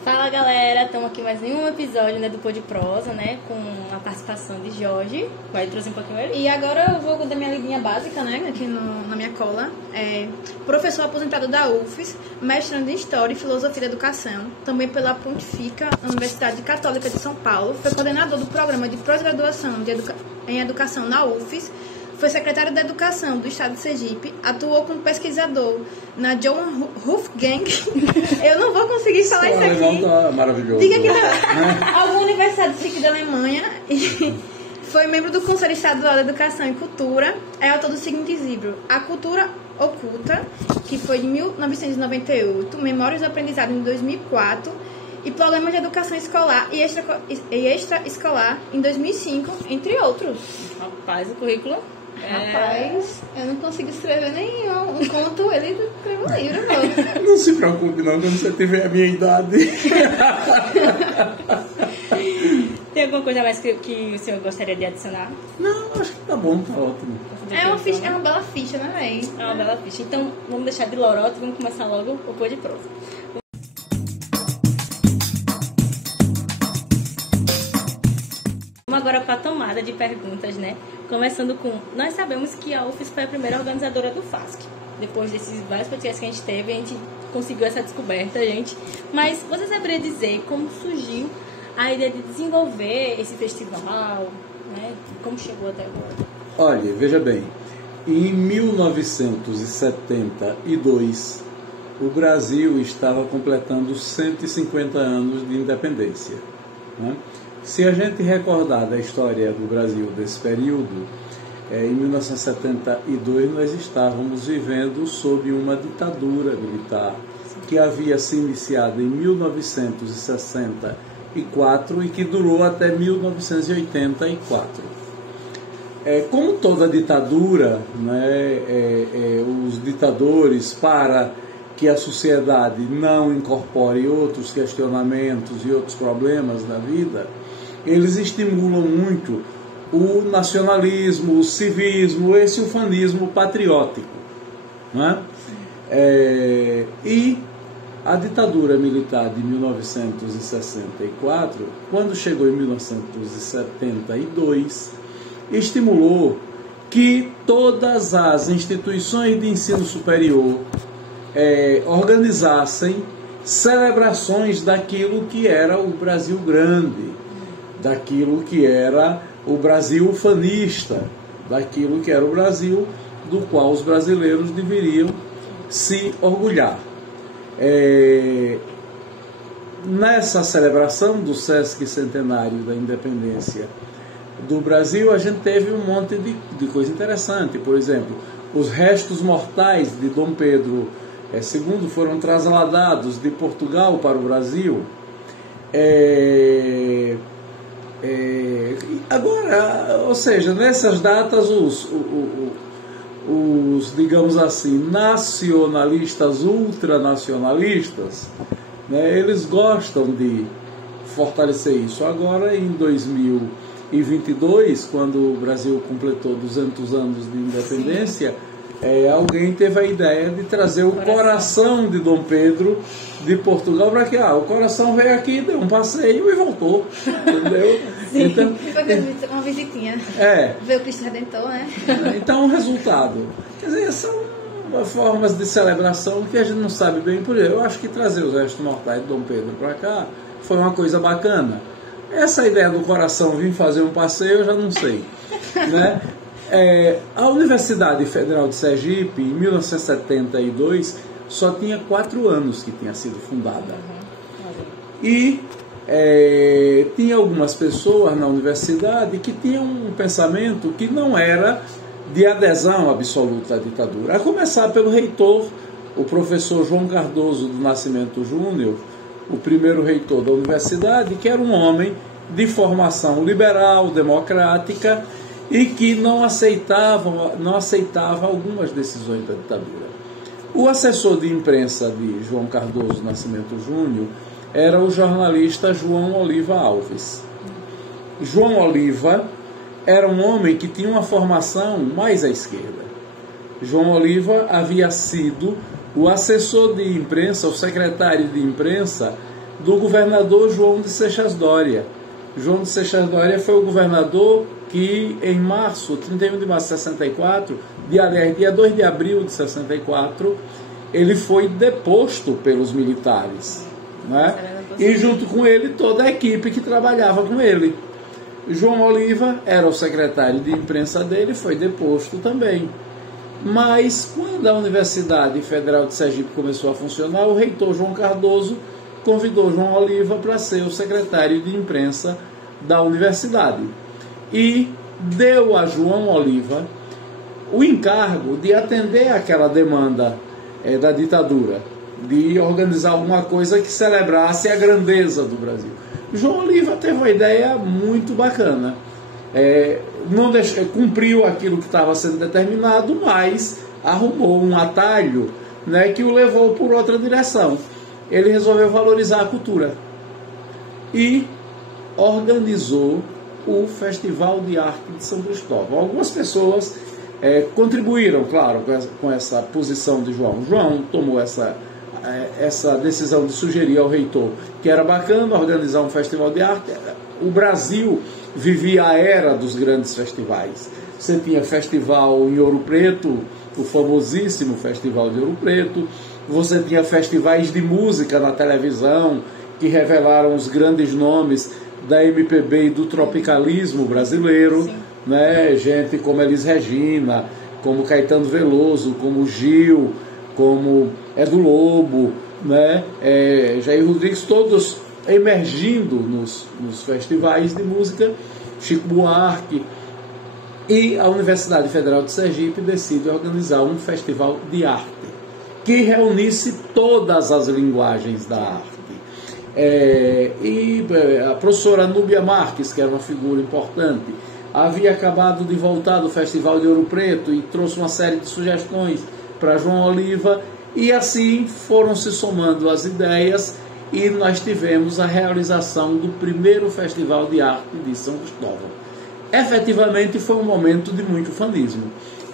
Fala galera, estamos aqui mais em um episódio, né, do Pô de Prosa, né, com a participação de Jorge. Vai trazer um pouquinho ele? E agora eu vou dar minha lidinha básica, né, aqui na minha cola. Professor aposentado da UFES, mestrando em História e Filosofia da Educação, também pela Pontificia Universidade Católica de São Paulo. Foi coordenador do programa de pós-graduação em Educação na UFES. Foi secretário da Educação do Estado de Sergipe, atuou como pesquisador na Johann Wolfgang. Eu não vou conseguir falar isso aqui. Tá maravilhoso. Diga que alguma universidade chique da Alemanha. E foi membro do Conselho Estadual da Educação e Cultura. É autor do seguinte livro: A Cultura Oculta, que foi de 1998, Memórias do Aprendizado em 2004 e Problemas de Educação Escolar e Extraescolar em 2005, entre outros. Rapaz, o currículo... Rapaz, eu não consigo escrever nem um conto, ele escreveu um livro, não. Não se preocupe não, quando você tiver a minha idade. Tem alguma coisa mais que o senhor gostaria de adicionar? Não, acho que tá bom, tá ótimo. É uma bela ficha, né, véi? É uma bela ficha. Então, vamos deixar de lorota e vamos começar logo o Pô de Prosa. Vamos agora para a tomada de perguntas, né? Começando com... Nós sabemos que a UFES foi a primeira organizadora do FASC. Depois desses vários podcasts que a gente teve, a gente conseguiu essa descoberta, gente. Mas você saberia dizer como surgiu a ideia de desenvolver esse festival, né? Como chegou até agora? Olha, veja bem, em 1972, o Brasil estava completando 150 anos de independência, né? Se a gente recordar da história do Brasil desse período, em 1972 nós estávamos vivendo sob uma ditadura militar que havia se iniciado em 1964 e que durou até 1984. Como toda ditadura, né, os ditadores, para que a sociedade não incorpore outros questionamentos e outros problemas da vida, eles estimulam muito o nacionalismo, o civismo, esse ufanismo patriótico, né? E a ditadura militar de 1964, quando chegou em 1972, estimulou que todas as instituições de ensino superior organizassem celebrações daquilo que era o Brasil grande, daquilo que era o Brasil ufanista, daquilo que era o Brasil do qual os brasileiros deveriam se orgulhar. Nessa celebração do Sesc Centenário da Independência do Brasil, a gente teve um monte de coisa interessante. Por exemplo, os restos mortais de Dom Pedro II foram trasladados de Portugal para o Brasil. Agora, ou seja, nessas datas os digamos assim, nacionalistas, ultranacionalistas, né, eles gostam de fortalecer isso. Agora, em 2022, quando o Brasil completou 200 anos de independência, alguém teve a ideia de trazer o coração de Dom Pedro de Portugal para que o coração veio aqui, deu um passeio e voltou, entendeu? Sim, então, foi uma visitinha. Veio o Cristo Redentor, né? Então, o resultado. Quer dizer, são formas de celebração que a gente não sabe bem por aí. Eu acho que trazer os restos mortais de Dom Pedro para cá foi uma coisa bacana. Essa ideia do coração vir fazer um passeio, eu já não sei, né? A Universidade Federal de Sergipe, em 1972, só tinha 4 anos que tinha sido fundada. E tinha algumas pessoas na universidade que tinham um pensamento que não era de adesão absoluta à ditadura. A começar pelo reitor, o professor João Cardoso do Nascimento Júnior, o primeiro reitor da universidade, que era um homem de formação liberal, democrática, e que não aceitava algumas decisões da ditadura. O assessor de imprensa de João Cardoso Nascimento Júnior era o jornalista João Oliva Alves. João Oliva era um homem que tinha uma formação mais à esquerda. João Oliva havia sido o assessor de imprensa, o secretário de imprensa do governador João de Seixas Dória. João de Seixas Dória foi o governador que em março, 31 de março de 64, dia 2 de abril de 64, ele foi deposto pelos militares, né? E junto com ele toda a equipe que trabalhava com ele. João Oliva era o secretário de imprensa dele, foi deposto também. Mas quando a Universidade Federal de Sergipe começou a funcionar, o reitor João Cardoso convidou João Oliva para ser o secretário de imprensa da universidade e deu a João Oliva o encargo de atender aquela demanda da ditadura, de organizar alguma coisa que celebrasse a grandeza do Brasil. João Oliva teve uma ideia muito bacana. Cumpriu aquilo que estava sendo determinado, mas arrumou um atalho, né, que o levou por outra direção. Ele resolveu valorizar a cultura e organizou o Festival de Arte de São Cristóvão. Algumas pessoas contribuíram, claro, com essa posição de João. João tomou essa decisão de sugerir ao reitor que era bacana organizar um festival de arte. O Brasil vivia a era dos grandes festivais. Você tinha festival em Ouro Preto, o famosíssimo Festival de Ouro Preto. Você tinha festivais de música na televisão que revelaram os grandes nomes da MPB e do tropicalismo brasileiro, né? Gente como Elis Regina, como Caetano Veloso, como Gil, como Edu Lobo, né? Jair Rodrigues, todos emergindo nos festivais de música. Chico Buarque. E a Universidade Federal de Sergipe decide organizar um festival de arte que reunisse todas as linguagens da arte. E a professora Núbia Marques, que era uma figura importante, havia acabado de voltar do Festival de Ouro Preto e trouxe uma série de sugestões para João Oliva, e assim foram se somando as ideias e nós tivemos a realização do primeiro Festival de Arte de São Cristóvão. Efetivamente foi um momento de muito fanismo.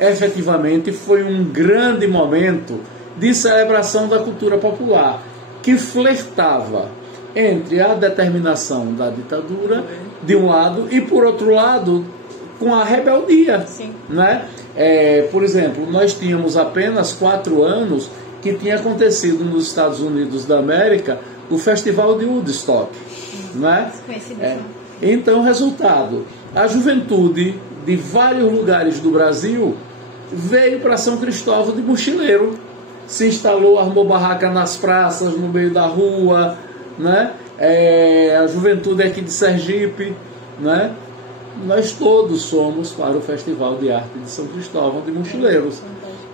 Efetivamente foi um grande momento de celebração da cultura popular, que flertava entre a determinação da ditadura, de um lado, e por outro lado, com a rebeldia. Né? Por exemplo, nós tínhamos apenas 4 anos que tinha acontecido nos Estados Unidos da América o Festival de Woodstock. Né? Então, resultado, a juventude de vários lugares do Brasil veio para São Cristóvão de mochileiro, se instalou, armou barraca nas praças, no meio da rua, né? A juventude aqui de Sergipe, né? Nós todos somos para o Festival de Arte de São Cristóvão de Mochileiros,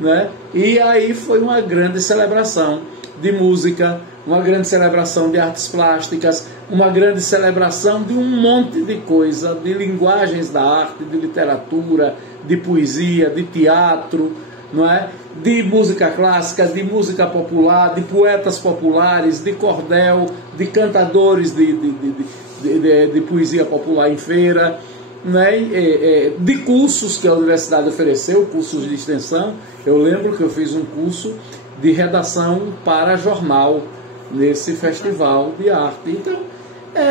né? E aí foi uma grande celebração de música, uma grande celebração de artes plásticas, uma grande celebração de um monte de coisa, de linguagens da arte, de literatura, de poesia, de teatro, não é? De música clássica, de música popular, de poetas populares, de cordel, de cantadores de poesia popular em feira, né? De cursos que a universidade ofereceu, cursos de extensão. Eu lembro que eu fiz um curso de redação para jornal nesse festival de arte. Então,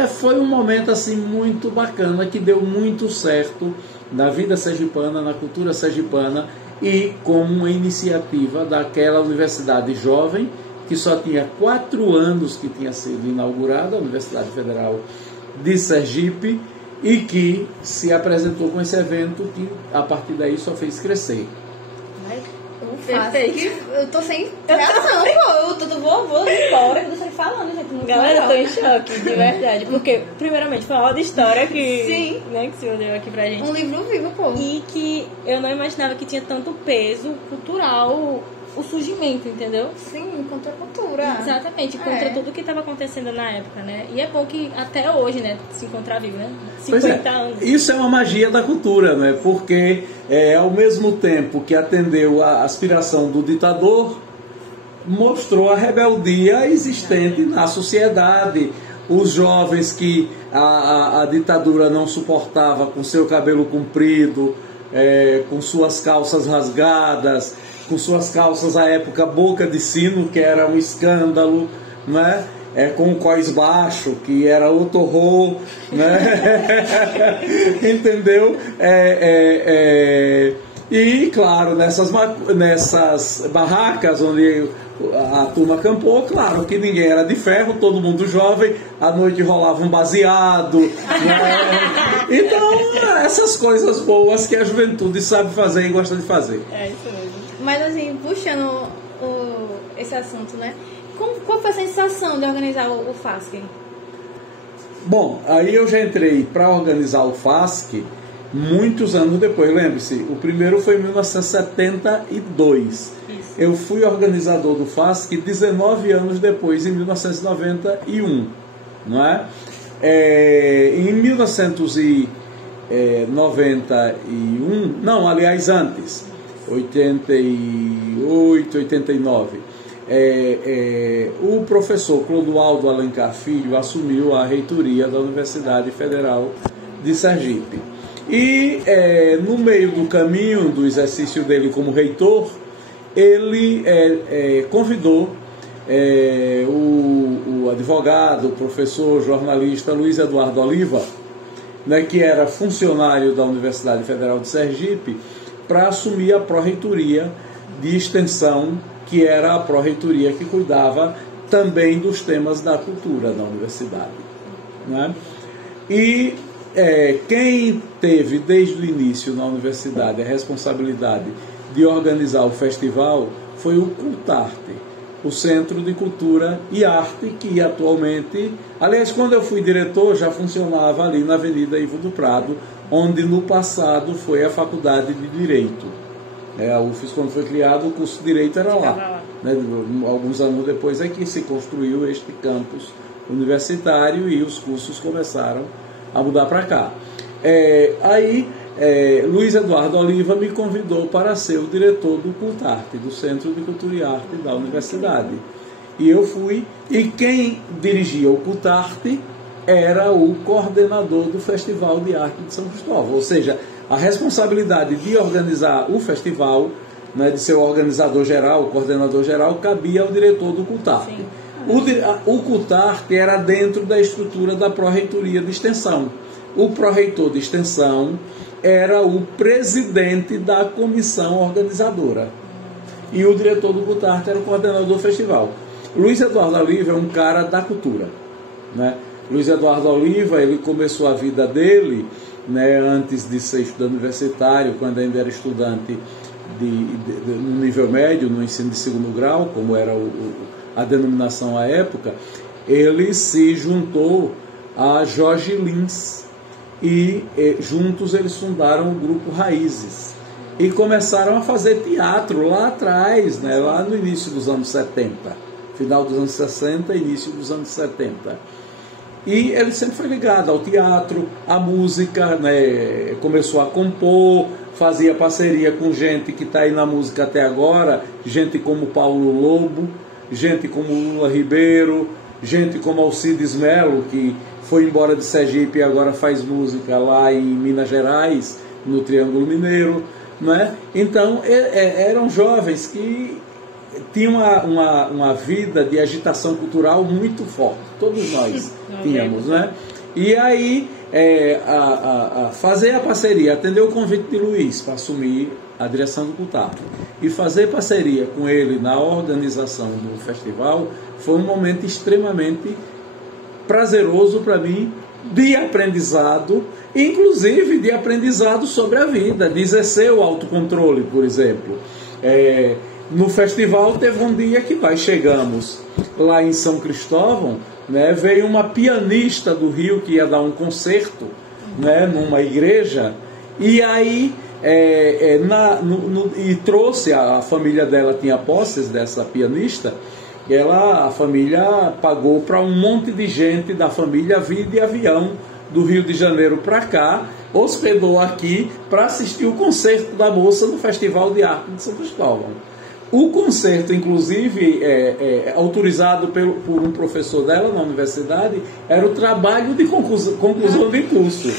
foi um momento assim muito bacana, que deu muito certo na vida sergipana, na cultura sergipana, e como uma iniciativa daquela universidade jovem, que só tinha 4 anos que tinha sido inaugurada, a Universidade Federal de Sergipe, e que se apresentou com esse evento que, a partir daí, só fez crescer. Eu tô sem reação, pô. Eu vou embora, eu tô sem falando, gente. Muito Galera, legal. eu tô em choque, de verdade. Porque, primeiramente, foi uma aula de história que, Sim. Né, que o senhor deu aqui pra gente. Um livro vivo, pô. E que eu não imaginava que tinha tanto peso cultural o surgimento, entendeu? Sim, contra a cultura. Exatamente, contra tudo que estava acontecendo na época, né? E é bom que até hoje, né, se encontrar vivo, né? 50 anos. Isso é uma magia da cultura, né? Porque ao mesmo tempo que atendeu a aspiração do ditador, mostrou a rebeldia existente na sociedade. Os jovens que a ditadura não suportava, com seu cabelo comprido, com suas calças rasgadas, com suas calças à época boca de sino, que era um escândalo, né? com o cós baixo, que era outro horror, né? Entendeu? E, claro, nessas barracas onde a turma acampou, claro que ninguém era de ferro, todo mundo jovem, à noite rolava um baseado, né? Então, essas coisas boas que a juventude sabe fazer e gosta de fazer. É isso mesmo. Mas assim, puxando esse assunto, né? Qual foi a sensação de organizar o FASC? Bom, aí eu já entrei para organizar o FASC muitos anos depois. Lembre-se, o primeiro foi em 1972. Isso. Eu fui organizador do FASC 19 anos depois, em 1991. Não é? Em 1991, não, aliás, antes, 88, 89, o professor Clodoaldo Alencar Filho assumiu a reitoria da Universidade Federal de Sergipe. E no meio do caminho do exercício dele como reitor, ele convidou o advogado, o professor, jornalista Luiz Eduardo Oliva, né, que era funcionário da Universidade Federal de Sergipe, para assumir a pró-reitoria de extensão, que era a pró-reitoria que cuidava também dos temas da cultura da universidade, né? E quem teve desde o início na universidade a responsabilidade de organizar o festival foi o CULTARTE, o Centro de Cultura e Arte, que atualmente, aliás, quando eu fui diretor, já funcionava ali na Avenida Ivo do Prado, onde no passado foi a Faculdade de Direito. A UFES, quando foi criado, o curso de Direito era lá. Né? Alguns anos depois é que se construiu este campus universitário e os cursos começaram a mudar para cá. Luiz Eduardo Oliva me convidou para ser o diretor do CULTARTE, do Centro de Cultura e Arte da Universidade. E eu fui, e quem dirigia o CULTARTE era o coordenador do Festival de Arte de São Cristóvão. Ou seja, a responsabilidade de organizar o festival, né, de ser o organizador geral, o coordenador geral, cabia ao diretor do CULTARTE. O CULTARTE era dentro da estrutura da pró-reitoria de extensão. O pró-reitor de extensão era o presidente da comissão organizadora. E o diretor do CULTARTE era o coordenador do festival. Luiz Eduardo Oliva é um cara da cultura, né? Luiz Eduardo Oliva, ele começou a vida dele, né, antes de ser estudante universitário, quando ainda era estudante no nível médio, no ensino de segundo grau, como era a denominação à época, ele se juntou a Jorge Lins e juntos eles fundaram o grupo Raízes e começaram a fazer teatro lá atrás, né, lá no início dos anos 70, final dos anos 60, início dos anos 70. E ele sempre foi ligado ao teatro, à música, né? Começou a compor, fazia parceria com gente que está aí na música até agora, gente como Paulo Lobo, gente como Lula Ribeiro, gente como Alcides Melo, que foi embora de Sergipe e agora faz música lá em Minas Gerais, no Triângulo Mineiro, né? Então, eram jovens que tinham uma vida de agitação cultural muito forte, todos nós tínhamos, né? E aí, fazer a parceria, atender o convite de Luiz para assumir a direção do CULTARTE e fazer parceria com ele na organização do festival foi um momento extremamente prazeroso para mim, de aprendizado, inclusive de aprendizado sobre a vida, de exercer o autocontrole, por exemplo. No festival teve um dia que nós chegamos lá em São Cristóvão, né, veio uma pianista do Rio que ia dar um concerto, né, numa igreja, e aí e trouxe, a família dela tinha posses dessa pianista, e a família pagou para um monte de gente da família vir de avião do Rio de Janeiro para cá, hospedou aqui para assistir o concerto da moça no Festival de Arte de São Cristóvão. O concerto, inclusive, autorizado por um professor dela na universidade, era o trabalho de conclusão de curso.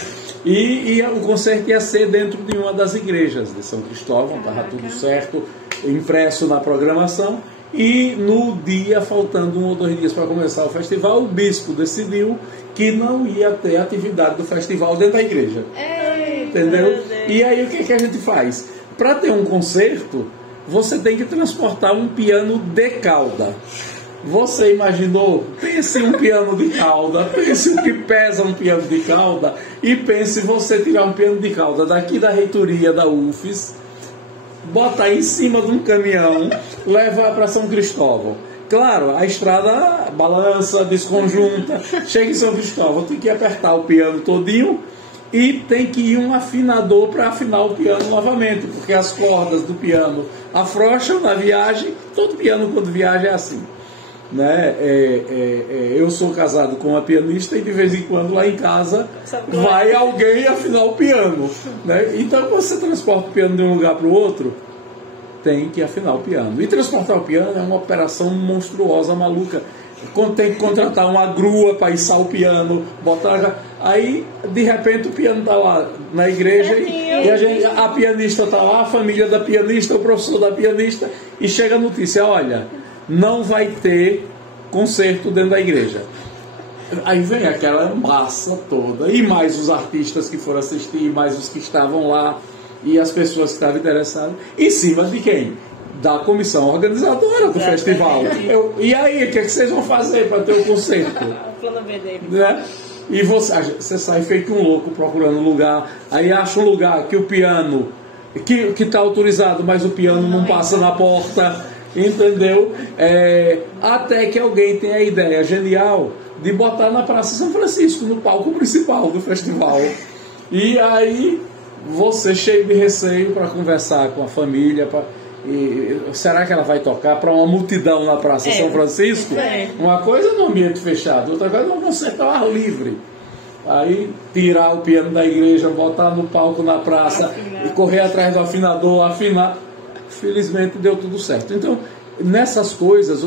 E o concerto ia ser dentro de uma das igrejas de São Cristóvão, estava tudo certo, impresso na programação. E no dia, faltando 1 ou 2 dias para começar o festival, o bispo decidiu que não ia ter atividade do festival dentro da igreja. Entendeu? E aí o que a gente faz? Para ter um concerto, você tem que transportar um piano de cauda. Você imaginou? Pense um piano de cauda, pense o que pesa um piano de cauda e pense você tirar um piano de cauda daqui da reitoria da UFES, botar em cima de um caminhão, levar para São Cristóvão. Claro, a estrada balança, desconjunta, chega em São Cristóvão, tem que apertar o piano todinho e tem que ir um afinador para afinar o piano novamente, porque as cordas do piano afrouxam na viagem. Todo piano quando viaja é assim, né? Eu sou casado com uma pianista e de vez em quando lá em casa vai alguém afinar o piano, né? Então quando você transporta o piano de um lugar para o outro, tem que afinar o piano. E transportar o piano é uma operação monstruosa, maluca. Tem que contratar uma grua para içar o piano, botar. Aí, de repente, o piano está lá na igreja e a pianista está lá, a família da pianista, o professor da pianista, e chega a notícia: olha, não vai ter concerto dentro da igreja. Aí vem aquela massa toda, e mais os artistas que foram assistir, mais os que estavam lá, e as pessoas que estavam interessadas, em cima de quem? Da comissão organizadora do festival. E aí, o que vocês vão fazer para ter o concerto? O plano B dele. Né? E você sai feito um louco procurando lugar, aí acha um lugar que o piano, que está autorizado, mas o piano não passa na porta, entendeu? Até que alguém tem a ideia genial de botar na Praça São Francisco, no palco principal do festival. E aí, você cheio de receio para conversar com a família, será que ela vai tocar para uma multidão na Praça São Francisco? Uma coisa no ambiente fechado, outra coisa no concerto ao ar livre. Aí tirar o piano da igreja, botar no palco na praça e correr atrás do afinador, afinar. Felizmente deu tudo certo. Então, nessas coisas,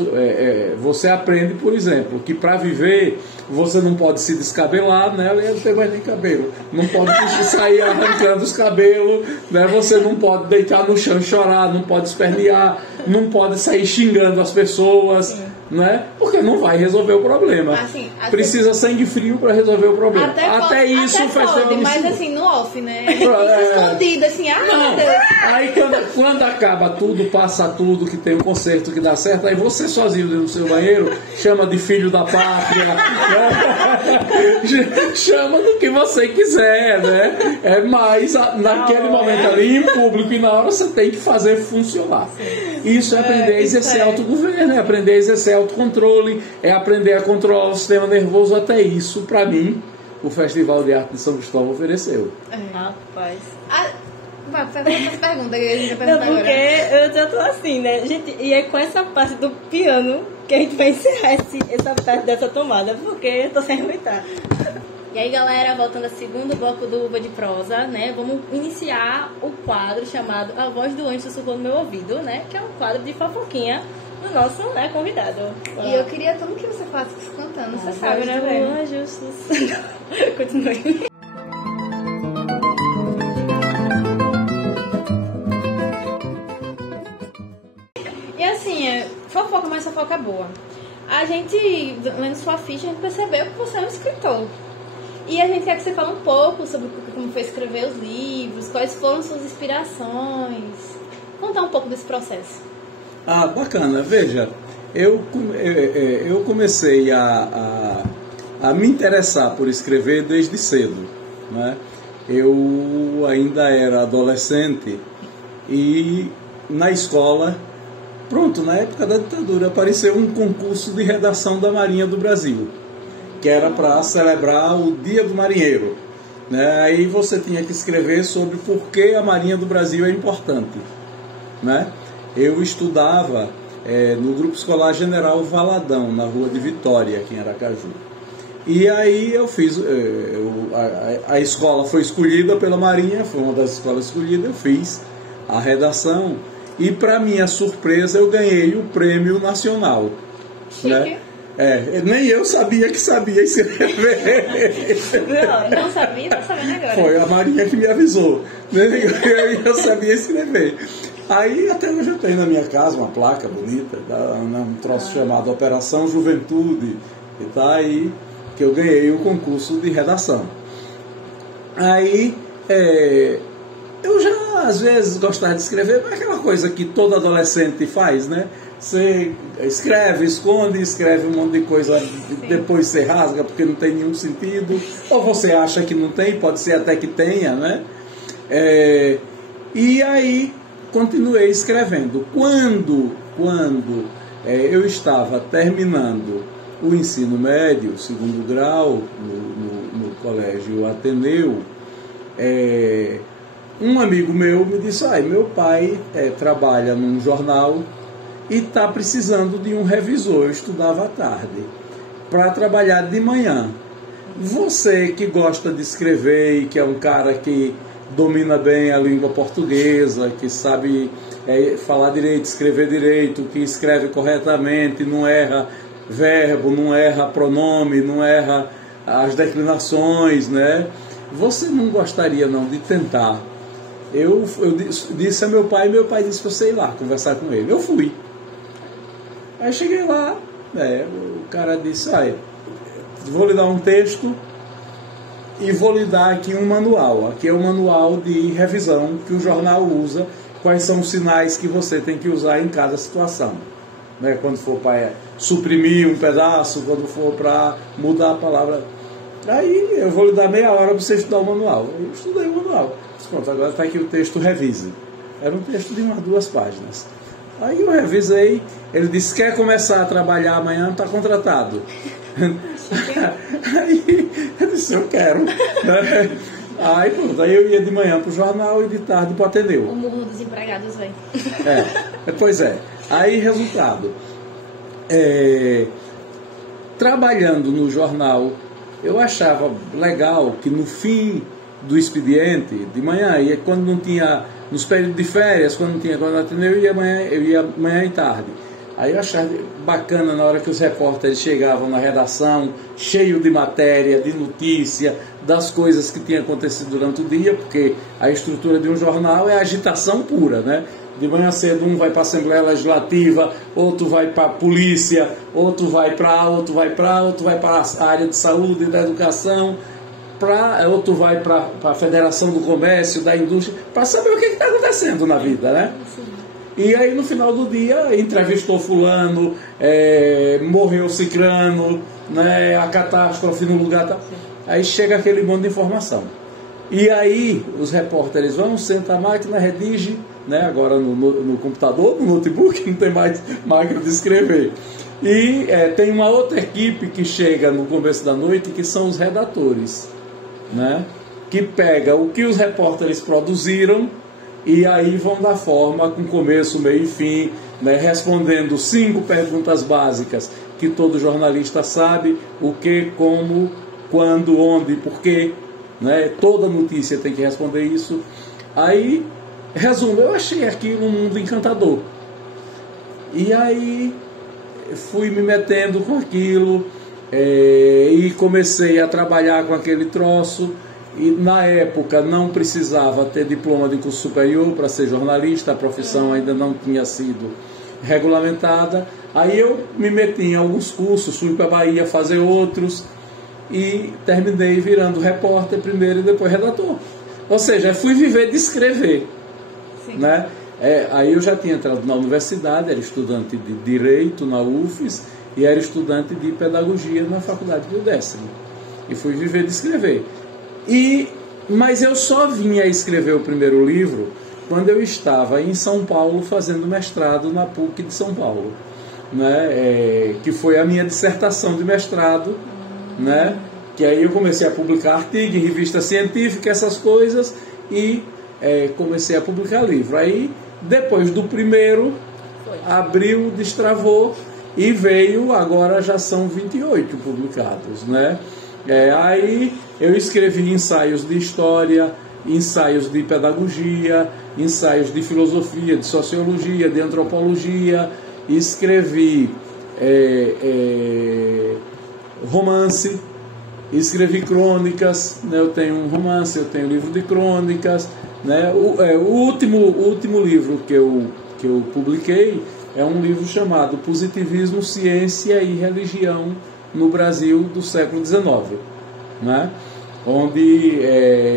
você aprende, por exemplo, que para viver você não pode se descabelar, né? Eu não tenho mais nem cabelo. Não pode sair arrancando os cabelos, né? Você não pode deitar no chão e chorar, não pode espernear, não pode sair xingando as pessoas, né? Porque não vai resolver o problema. Assim, precisa sangue frio para resolver o problema. Até isso faz pode, mas assim, no off, né? Escondido, assim, meu Deus. Aí quando acaba tudo, passa tudo, que tem um concerto que dá certo, aí você sozinho no seu banheiro chama de filho da pátria, né? Chama do que você quiser, né? Mas naquele momento ali, em público e na hora, você tem que fazer funcionar. Isso é aprender a exercer autogoverno, é aprender a exercer autocontrole, é aprender a controlar o sistema nervoso. Até isso, para mim, o Festival de Arte de São Cristóvão ofereceu. Rapaz. Vai, fazer essa pergunta que a gente vai Não, perguntar porque agora. eu já tô assim, né? Gente, e é com essa parte do piano que a gente vai encerrar essa parte dessa tomada, porque eu tô sem aguentar. E aí, galera, voltando ao segundo bloco do Uva de Prosa, né? Vamos iniciar o quadro chamado A Voz do Anjo Sussurrou no Meu Ouvido, né? Que é um quadro de fofoquinha do nosso, né, convidado. E eu queria tanto que você faça isso cantando, você sabe, né, O velho? Anjo Sussurrou. Continue. E assim, fofoca, mas fofoca boa. A gente, lendo sua ficha, a gente percebeu que você é um escritor. E a gente quer que você fale um pouco sobre como foi escrever os livros, quais foram suas inspirações. Contar um pouco desse processo. Bacana. Veja, eu comecei a me interessar por escrever desde cedo, né? Eu ainda era adolescente e na escola, na época da ditadura, apareceu um concurso de redação da Marinha do Brasil, que era para celebrar o Dia do Marinheiro, né? Aí você tinha que escrever sobre por que a Marinha do Brasil é importante, né? Eu estudava no Grupo Escolar General Valadão, na Rua de Vitória, aqui em Aracaju. E aí eu fiz, a escola foi escolhida pela Marinha, foi uma das escolas escolhidas, eu fiz a redação e, para minha surpresa, eu ganhei o Prêmio Nacional. Né? Nem eu sabia que sabia escrever. Não sabia, tô sabendo agora. Foi a Marinha que me avisou. Eu sabia escrever. Aí até hoje eu tenho na minha casa uma placa bonita, um troço chamado Operação Juventude, e tá aí que eu ganhei o concurso de redação. Aí eu já às vezes gostava de escrever, mas aquela coisa que todo adolescente faz, né? Você escreve, escreve um monte de coisa, depois você rasga porque não tem nenhum sentido, ou você acha que não tem, pode ser até que tenha, né? E aí continuei escrevendo. Quando eu estava terminando o ensino médio, segundo grau, no colégio Ateneu, um amigo meu me disse: meu pai trabalha num jornal e está precisando de um revisor. Eu estudava à tarde para trabalhar de manhã. Você que gosta de escrever e que é um cara que domina bem a língua portuguesa, que sabe falar direito, escrever direito, que escreve corretamente, não erra verbo, não erra pronome, não erra as declinações, né? Você não gostaria não de tentar? Eu disse a meu pai disse para você ir lá conversar com ele. Eu fui. Aí cheguei lá, o cara disse: vou lhe dar um texto e vou lhe dar aqui um manual. Aqui é o manual de revisão que o jornal usa, quais são os sinais que você tem que usar em cada situação. Né? Quando for para suprimir um pedaço, quando for para mudar a palavra. Aí eu vou lhe dar meia hora para você estudar o manual. Eu estudei o manual. Pronto, agora está aqui o texto, revise. Era um texto de umas 2 páginas. Aí eu revisei, ele disse: quer começar a trabalhar amanhã, está contratado. Aí eu disse: eu quero. Aí pronto, aí eu ia de manhã para o jornal e de tarde para o Ateneu. O murro dos empregados, velho. Pois é. Aí, resultado, trabalhando no jornal, eu achava legal que no fim do expediente, de manhã, e quando não tinha, nos períodos de férias, quando não tinha Ateneu, eu ia manhã e tarde. Aí eu achava bacana na hora que os repórteres chegavam na redação, cheio de matéria, de notícia, das coisas que tinham acontecido durante o dia, porque a estrutura de um jornal é agitação pura, né? De manhã cedo um vai para a Assembleia Legislativa, outro vai para a polícia, outro vai para a área de saúde e da educação, outro vai para a Federação do Comércio, da Indústria, para saber o que está acontecendo na vida, né? E aí no final do dia entrevistou fulano, morreu cicrano, né, a catástrofe no lugar. Aí chega aquele monte de informação. E aí os repórteres vão, senta a máquina, redige, né, agora no computador, no notebook, não tem mais máquina de escrever. E tem uma outra equipe que chega no começo da noite, que são os redatores, né, que pega o que os repórteres produziram e aí vão dar forma com começo, meio e fim, né, respondendo 5 perguntas básicas que todo jornalista sabe: o que, como, quando, onde, porquê, né? Toda notícia tem que responder isso. Aí, resumo, eu achei aquilo um mundo encantador. E aí fui me metendo com aquilo e comecei a trabalhar com aquele troço. E na época não precisava ter diploma de curso superior para ser jornalista, a profissão ainda não tinha sido regulamentada. Aí eu me meti em alguns cursos, fui para a Bahia fazer outros e terminei virando repórter primeiro e depois redator. Ou seja, fui viver de escrever. Né? Aí eu já tinha entrado na universidade, era estudante de Direito na UFES e era estudante de Pedagogia na Faculdade do Décimo. E fui viver de escrever. Mas eu só vinha escrever o primeiro livro quando eu estava em São Paulo fazendo mestrado na PUC de São Paulo, né? Que foi a minha dissertação de mestrado, né? Que aí eu comecei a publicar artigo em revista científica, essas coisas, e comecei a publicar livro. Aí, depois do primeiro, abriu, destravou e veio, agora já são 28 publicados, né? Aí eu escrevi ensaios de história, ensaios de pedagogia, ensaios de filosofia, de sociologia, de antropologia, escrevi romance, escrevi crônicas, né? Eu tenho um romance, eu tenho livro de crônicas, né? O último livro que eu publiquei é um livro chamado Positivismo, Ciência e Religião no Brasil do século XIX, né? Onde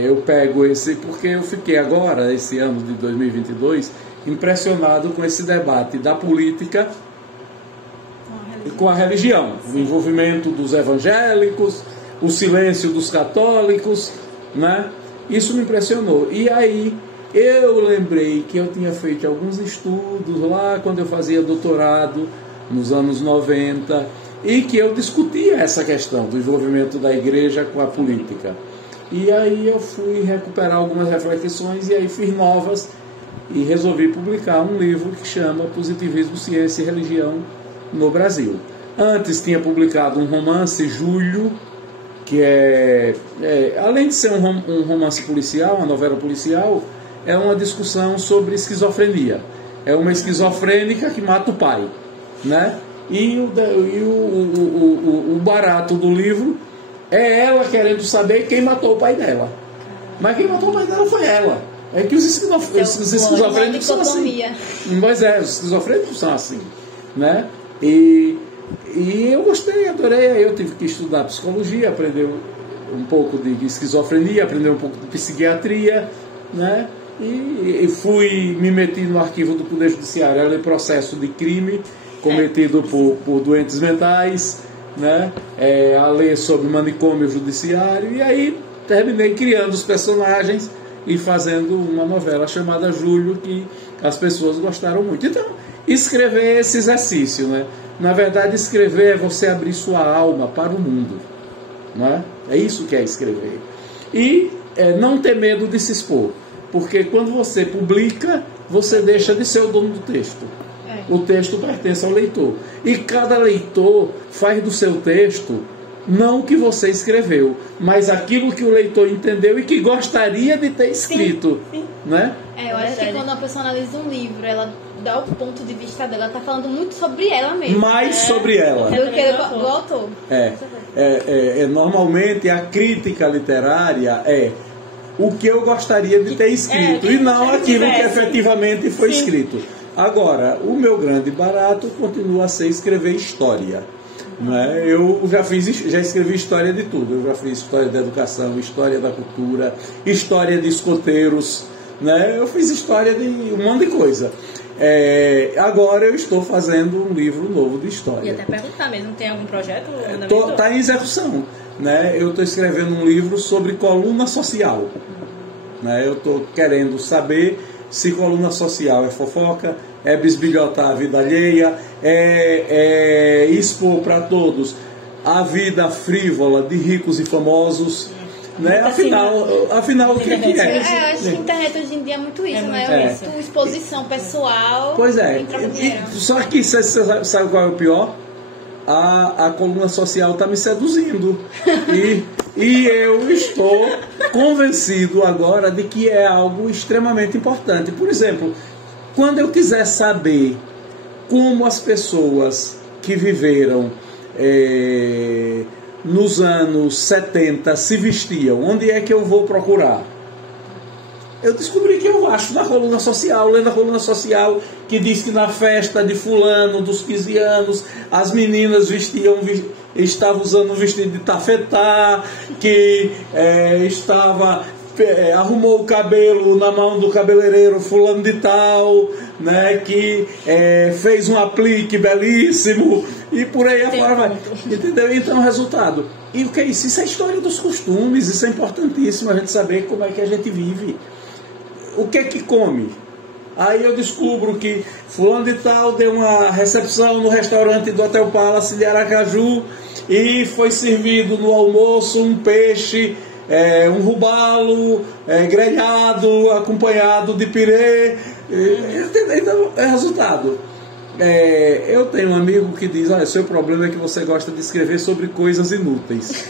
eu pego porque eu fiquei agora, esse ano de 2022, impressionado com esse debate da política e com a religião, o envolvimento dos evangélicos, o silêncio dos católicos, né? Isso me impressionou. E aí eu lembrei que eu tinha feito alguns estudos lá quando eu fazia doutorado, nos anos 90, e que eu discutia essa questão do envolvimento da igreja com a política. E aí eu fui recuperar algumas reflexões e aí fiz novas e resolvi publicar um livro que chama Positivismo, Ciência e Religião no Brasil. Antes tinha publicado um romance, Júlio, que além de ser um romance policial, uma novela policial, é uma discussão sobre esquizofrenia. É uma esquizofrênica que mata o pai, né? E o barato do livro é ela querendo saber quem matou o pai dela. Mas quem matou o pai dela foi ela. É que os esquizofrênicos são assim. Mas os esquizofrênicos são assim, né? E eu gostei, adorei. Eu tive que estudar psicologia, aprender um pouco de esquizofrenia, aprender um pouco de psiquiatria, né? E fui me meter no arquivo do Poder Judiciário, ler processo de crime cometido por doentes mentais, né? A ler sobre manicômio judiciário, e aí terminei criando os personagens e fazendo uma novela chamada Júlio, que as pessoas gostaram muito. Então, escrever é esse exercício, né? Na verdade, escrever é você abrir sua alma para o mundo, né? É isso que é escrever. E não ter medo de se expor, porque quando você publica, você deixa de ser o dono do texto. O texto pertence ao leitor. E cada leitor faz do seu texto não o que você escreveu, mas aquilo que o leitor entendeu e que gostaria de ter escrito. Sim. Né? Eu acho que quando a pessoa analisa um livro, ela dá o ponto de vista dela, ela está falando muito sobre ela mesma. Mais sobre ela. Do que do autor. Normalmente a crítica literária é o que eu gostaria de ter escrito e não aquilo que efetivamente foi escrito. Agora, o meu grande barato continua a ser escrever história. Né? Eu já escrevi história de tudo. Eu já fiz história da educação, história da cultura, história de escoteiros, né? Eu fiz história de um monte de coisa. Agora eu estou fazendo um livro novo de história. E até perguntar mesmo, tem algum projeto? Está em execução. Né? Eu estou escrevendo um livro sobre coluna social. Né? Eu estou querendo saber se coluna social é fofoca, é bisbilhotar a vida alheia, é expor para todos a vida frívola de ricos e famosos. Né? Afinal, o que é? Eu acho que a internet hoje em dia é muito isso, né? Muito exposição pessoal. Pois é. Só que você sabe qual é o pior? A coluna social está me seduzindo. E eu estou convencido agora de que é algo extremamente importante. Por exemplo, quando eu quiser saber como as pessoas que viveram nos anos 70 se vestiam, onde é que eu vou procurar? Eu descobri que eu acho na coluna social, lendo a coluna social, que diz que na festa de fulano, dos 15 anos, as meninas estavam usando um vestido de tafetá, que arrumou o cabelo na mão do cabeleireiro fulano de tal, né, que fez um aplique belíssimo, e por aí afora. Entendeu? Então, resultado. E o que é isso? Isso é a história dos costumes, isso é importantíssimo a gente saber como é que a gente vive. O que é que come? Aí eu descubro que fulano de tal deu uma recepção no restaurante do Hotel Palace de Aracaju e foi servido no almoço um peixe, um robalo grelhado, acompanhado de pirê. Então, é resultado. Eu tenho um amigo que diz: olha, seu problema é que você gosta de escrever sobre coisas inúteis.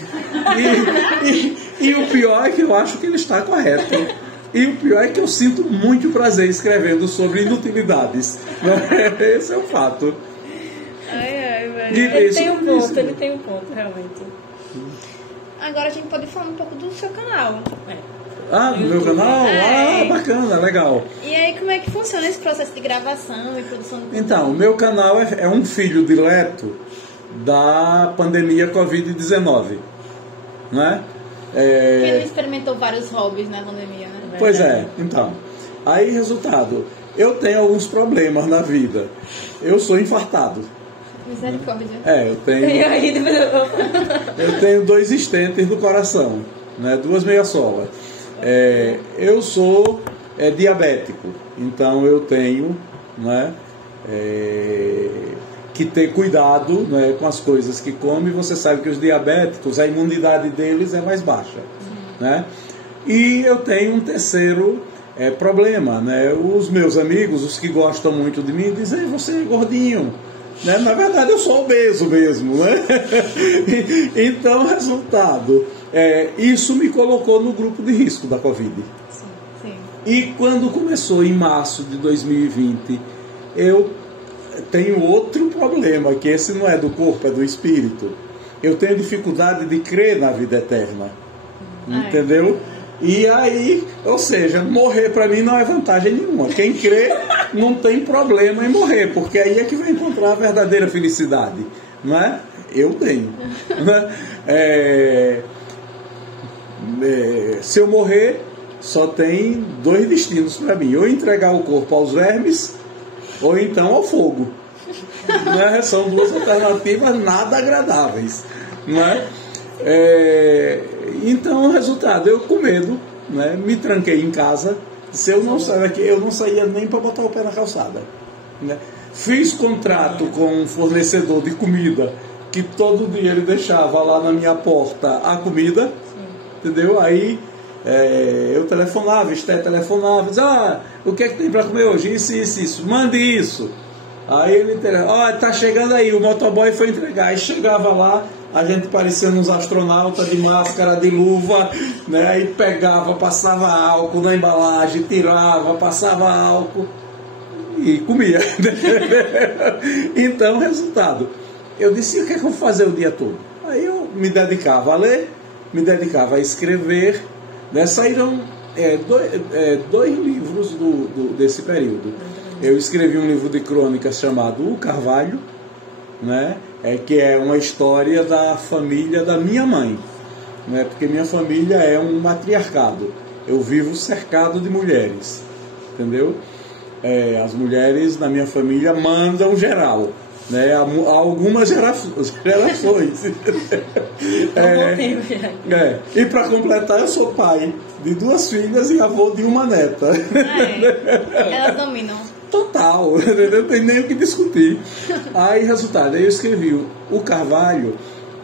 E o pior é que eu acho que ele está correto. E o pior é que eu sinto muito prazer escrevendo sobre inutilidades. Esse é o fato. Ele tem um ponto, realmente. Agora a gente pode falar um pouco do seu canal. Ah, no meu canal? Ah, bacana, legal. E aí, como é que funciona esse processo de gravação e produção do conteúdo? Então, o meu canal é um filho direto da pandemia Covid-19, né? Porque ele experimentou vários hobbies na pandemia, né? Pois é, então. Aí, resultado, eu tenho alguns problemas na vida. Eu sou infartado. Misericórdia. Eu tenho... E aí, depois Eu tenho 2 stents no coração, né? 2 meias-solas. Eu sou diabético, então eu tenho, né, que ter cuidado, né, com as coisas que come. Você sabe que os diabéticos, a imunidade deles é mais baixa, né? E eu tenho um terceiro problema, né? Os meus amigos, os que gostam muito de mim, dizem: você é gordinho. Né? Na verdade, eu sou obeso mesmo, né? Então, resultado, isso me colocou no grupo de risco da Covid. Sim. E quando começou em março de 2020, eu tenho outro problema, que esse não é do corpo, é do espírito. Eu tenho dificuldade de crer na vida eterna. Entendeu? E aí, ou seja, morrer para mim não é vantagem nenhuma. Quem crê não tem problema em morrer, porque aí é que vai encontrar a verdadeira felicidade, não é? Eu tenho. Né? Se eu morrer, só tem 2 destinos para mim: ou entregar o corpo aos vermes, ou então ao fogo. Né? São 2 alternativas nada agradáveis, não é? Então, o resultado, eu com medo, né, me tranquei em casa. Se eu não sair daqui, eu não saía nem para botar o pé na calçada, né? Fiz contrato com um fornecedor de comida, que todo dia ele deixava lá na minha porta a comida. Entendeu? Aí eu telefonava, Esté telefonava, dizia: o que é que tem para comer hoje? Isso, mande isso. Aí ele tá chegando aí, o motoboy foi entregar. Aí chegava lá, a gente parecia uns astronautas de máscara, de luva, né? Aí pegava, passava álcool na embalagem, tirava, passava álcool e comia. Então, resultado, eu disse: o que é que eu vou fazer o dia todo? Aí eu me dedicava a ler, me dedicava a escrever, né? Saíram 2 livros desse período. Eu escrevi um livro de crônicas chamado O Carvalho, né? Que é uma história da família da minha mãe, né? Porque minha família é um matriarcado. Eu vivo cercado de mulheres, entendeu? As mulheres na minha família mandam geral, né? Há algumas gerações. E para completar, eu sou pai de 2 filhas e avô de uma neta. Elas dominam. Total, não tem nem o que discutir. Aí, resultado, eu escrevi O Carvalho,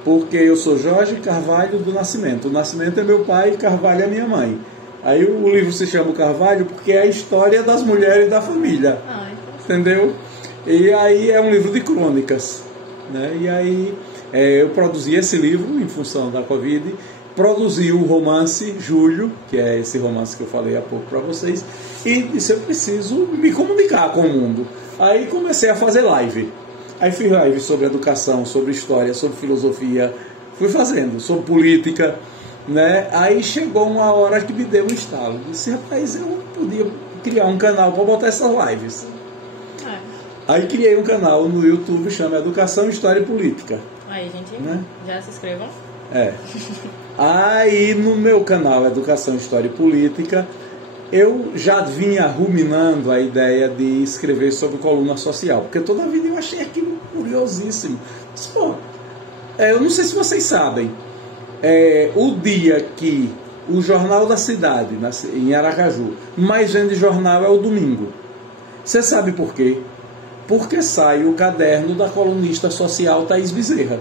porque eu sou Jorge Carvalho do Nascimento. O Nascimento é meu pai e Carvalho é minha mãe. Aí o livro se chama O Carvalho porque é a história das mulheres da família. Entendeu? E aí é um livro de crônicas, né? E aí eu produzi esse livro em função da Covid. Produzi o romance Júlio, que é esse romance que eu falei há pouco para vocês, e disse: eu preciso me comunicar com o mundo. Aí comecei a fazer live. Aí fiz live sobre educação, sobre história, sobre filosofia, fui fazendo, sobre política, né? Aí chegou uma hora que me deu um estalo. Disse: rapaz, eu podia criar um canal para botar essas lives. Aí criei um canal no YouTube, chama Educação, História e Política. Aí, gente, né? Já se inscrevam. Aí no meu canal Educação, História e Política, eu já vinha ruminando a ideia de escrever sobre coluna social, porque toda a vida eu achei aquilo curiosíssimo. Mas, eu não sei se vocês sabem, o dia que o Jornal da Cidade, em Aracaju, mais vende jornal é o domingo. Você sabe por quê? Porque sai o caderno da colunista social Thaís Bezerra.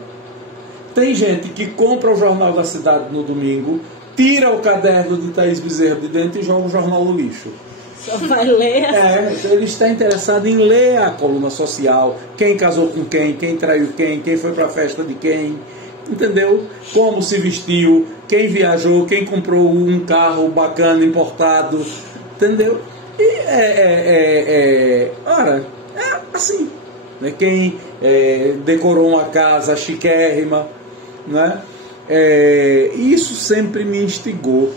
Tem gente que compra o Jornal da Cidade no domingo, tira o caderno de Thaís Bezerra de dentro e joga o jornal no lixo. Só vai ler. Ele está interessado em ler a coluna social, quem casou com quem traiu quem foi para a festa de quem, entendeu? Como se vestiu, quem viajou, quem comprou um carro bacana importado, entendeu? E assim, né? Quem decorou uma casa chiquérrima, né? Isso sempre me instigou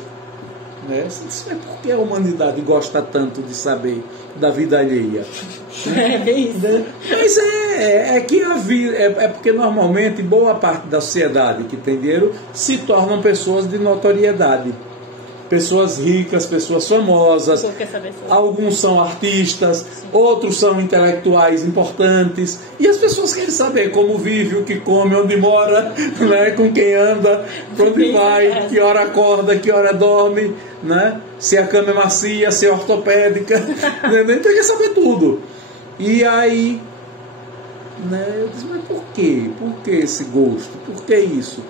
Né? Você diz, mas por que a humanidade gosta tanto de saber da vida alheia? É isso. Mas é que a vida. É porque normalmente boa parte da sociedade que tem dinheiro se tornam pessoas de notoriedade. Pessoas ricas, pessoas famosas, alguns são artistas, outros são intelectuais importantes, e as pessoas querem saber como vive, o que come, onde mora, né, com quem anda, para onde vai, que hora acorda, que hora dorme, né, se a cama é macia, se é ortopédica, né, então quer saber tudo. E aí, né, eu disse, mas por quê? Por que esse gosto? Por que isso?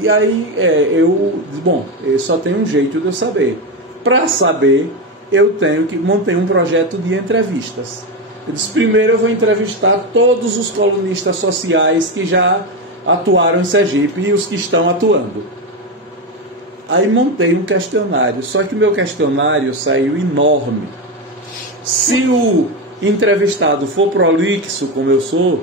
E aí eu disse, bom, só tem um jeito de eu saber. Para saber, eu tenho que montar um projeto de entrevistas. Eu disse, primeiro eu vou entrevistar todos os colunistas sociais que já atuaram em Sergipe e os que estão atuando. Aí montei um questionário, só que o meu questionário saiu enorme. Se o entrevistado for prolixo, como eu sou,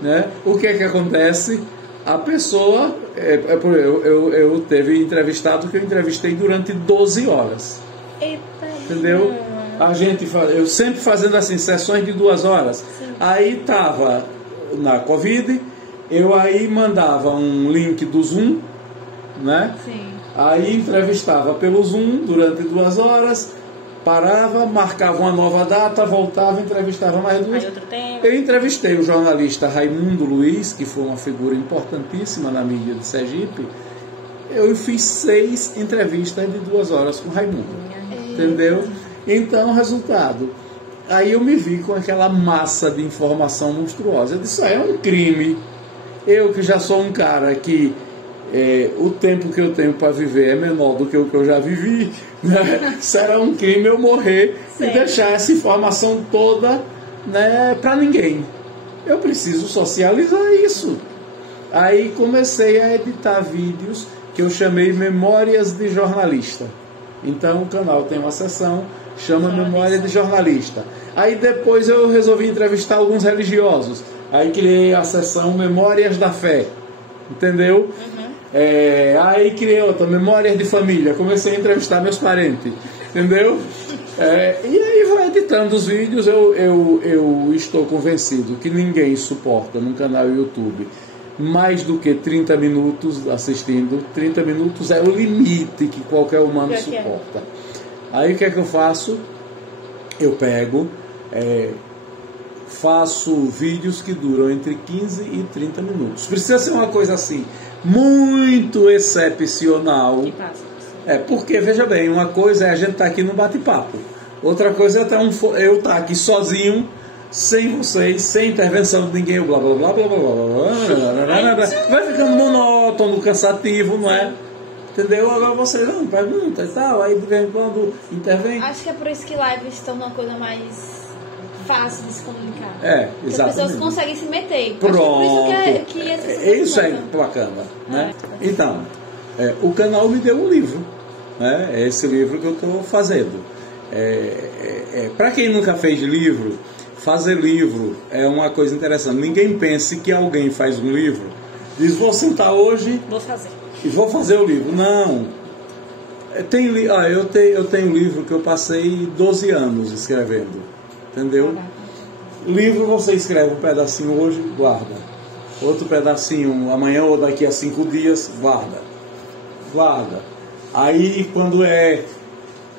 né, o que é que acontece? A pessoa, eu teve entrevistado que eu entrevistei durante 12 horas. Eita, entendeu? Eu sempre fazendo assim, sessões de 2 horas. Sim. Aí estava na Covid, eu aí mandava um link do Zoom, né? Sim. Aí entrevistava pelo Zoom durante 2 horas, parava, marcava uma nova data, voltava, entrevistava mais 2. Aí outro tema. Eu entrevistei o jornalista Raimundo Luiz, que foi uma figura importantíssima na mídia de Sergipe. Eu fiz 6 entrevistas de 2 horas com o Raimundo. Entendeu? Então, resultado. Aí eu me vi com aquela massa de informação monstruosa. Eu disse, é um crime. Eu que já sou um cara que o tempo que eu tenho para viver é menor do que o que eu já vivi, né? Será um crime eu morrer e deixar essa informação toda, né, para ninguém. Eu preciso socializar isso. Aí comecei a editar vídeos que eu chamei Memórias de Jornalista. Então o canal tem uma seção, chama Memória de Jornalista. Aí depois eu resolvi entrevistar alguns religiosos. Aí criei a seção Memórias da Fé. Entendeu? Aí criei outra, Memórias de Família. Comecei a entrevistar meus parentes. Entendeu? E aí vou editando os vídeos. Eu estou convencido que ninguém suporta num canal YouTube mais do que 30 minutos assistindo. 30 minutos é o limite que qualquer humano suporta. Aí o que é que eu faço? Eu pego, faço vídeos que duram entre 15 e 30 minutos. Precisa ser uma coisa assim, muito excepcional. Porque, veja bem, uma coisa é a gente estar aqui no bate-papo. Outra coisa é eu estar aqui sozinho, sem vocês, sem intervenção de ninguém, blá blá blá blá blá blá blá. Vai ficando monótono, cansativo, não é? Entendeu? Agora você não pergunta e tal, aí de vez em quando intervém. Acho que é por isso que lives estão uma coisa mais fácil de se comunicar. Exatamente. Porque as pessoas conseguem se meter. Pronto. Por isso que isso é bacana, né? Então, o canal me deu um livro, né? É esse livro que eu estou fazendo. Para quem nunca fez livro, fazer livro é uma coisa interessante. Ninguém pense que alguém faz um livro, diz, vou sentar hoje e vou fazer o livro. Não. Eu tenho um livro que eu passei 12 anos escrevendo. Entendeu? Livro você escreve um pedacinho hoje, guarda. Outro pedacinho amanhã ou daqui a 5 dias, guarda. Aí quando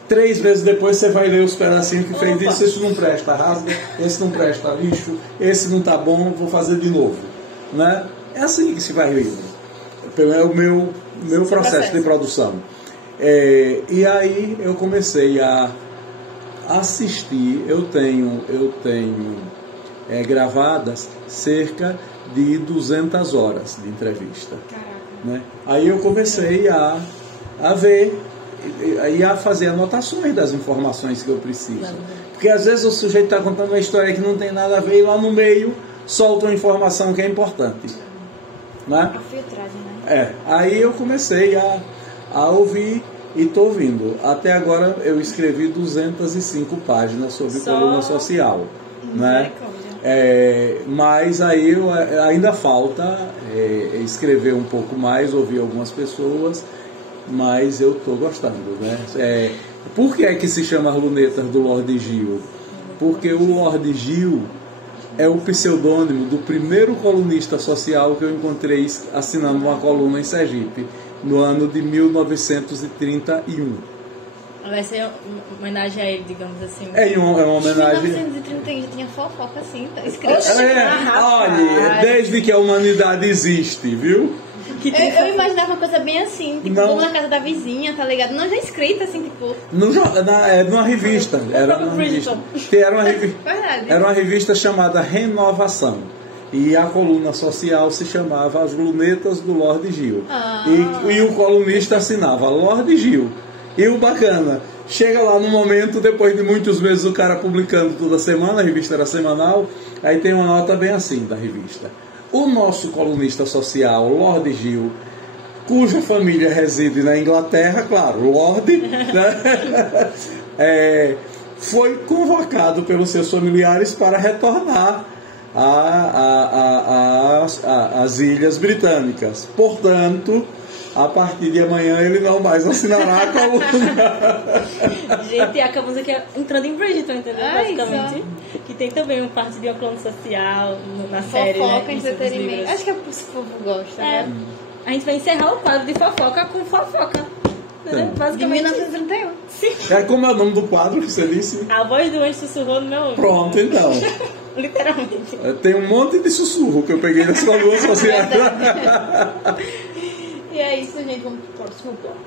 3 vezes depois você vai ler os pedacinhos que fez disso. Esse não presta, rasga. Esse não presta, lixo. Esse não tá bom, vou fazer de novo, né? É assim que se vai livro. É o meu processo de produção. E aí eu comecei a assistir. Eu tenho gravadas cerca de 200 horas de entrevista, né? Aí eu comecei a ver e a fazer anotações das informações que eu preciso, porque às vezes o sujeito está contando uma história que não tem nada a ver e lá no meio solta uma informação que é importante, né? A filtragem, né? Aí eu comecei a ouvir e estou ouvindo. Até agora eu escrevi 205 páginas sobre coluna social, né? Mas aí ainda falta escrever um pouco mais, ouvir algumas pessoas mas eu estou gostando, né? Por que é que se chama As Lunetas do Lorde Gil? Porque o Lorde Gil é o pseudônimo do primeiro colunista social que eu encontrei assinando uma coluna em Sergipe, no ano de 1931. Vai ser uma homenagem a ele, digamos assim. É uma homenagem... Em 1931 já tinha fofoca assim, tá escrito. Olha, desde que a humanidade existe, viu? Eu imaginava uma coisa bem assim, tipo, vamos na casa da vizinha, tá ligado? Não já escrita assim, tipo... Numa revista. Era uma revista. Era uma revista chamada Renovação. E a coluna social se chamava As Lunetas do Lorde Gil. E o colunista assinava Lorde Gil. E o bacana, chega lá no momento, depois de muitos meses o cara publicando toda semana, a revista era semanal, aí tem uma nota bem assim da revista. O nosso colunista social, Lorde Gil, cuja família reside na Inglaterra, claro, Lorde, né? Foi convocado pelos seus familiares para retornar às Ilhas Britânicas. Portanto, a partir de amanhã ele não mais assinará a coluna. Gente, acabamos aqui entrando em Bridgerton, entendeu? Basicamente. Que tem também uma parte de uma coluna social na série, fofoca, né? entretenimento. Acho que o povo gosta, né? A gente vai encerrar o quadro de fofoca com fofoca. Né? Basicamente. De 1931. Sim. Como é o nome do quadro que você disse? A voz do anjo sussurrou no meu ouvido. Pronto, então. Literalmente. Tem um monte de sussurro que eu peguei nessa coluna social. E é isso, gente. Vamos pro próximo bloco.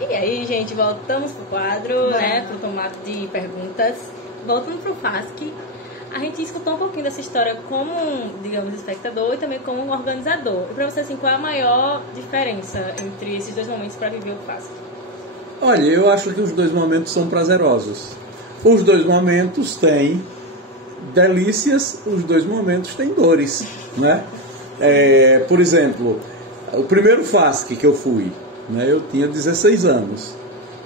E aí, gente, voltamos pro quadro, né? Pro formato de perguntas. Voltando pro FASC. A gente escutou um pouquinho dessa história como, digamos, espectador e também como um organizador. E pra você, assim, qual é a maior diferença entre esses dois momentos para viver o FASC? Olha, eu acho que os dois momentos são prazerosos. Os dois momentos têm delícias, os dois momentos têm dores, né? Por exemplo, o primeiro FASC que eu fui, né, eu tinha 16 anos,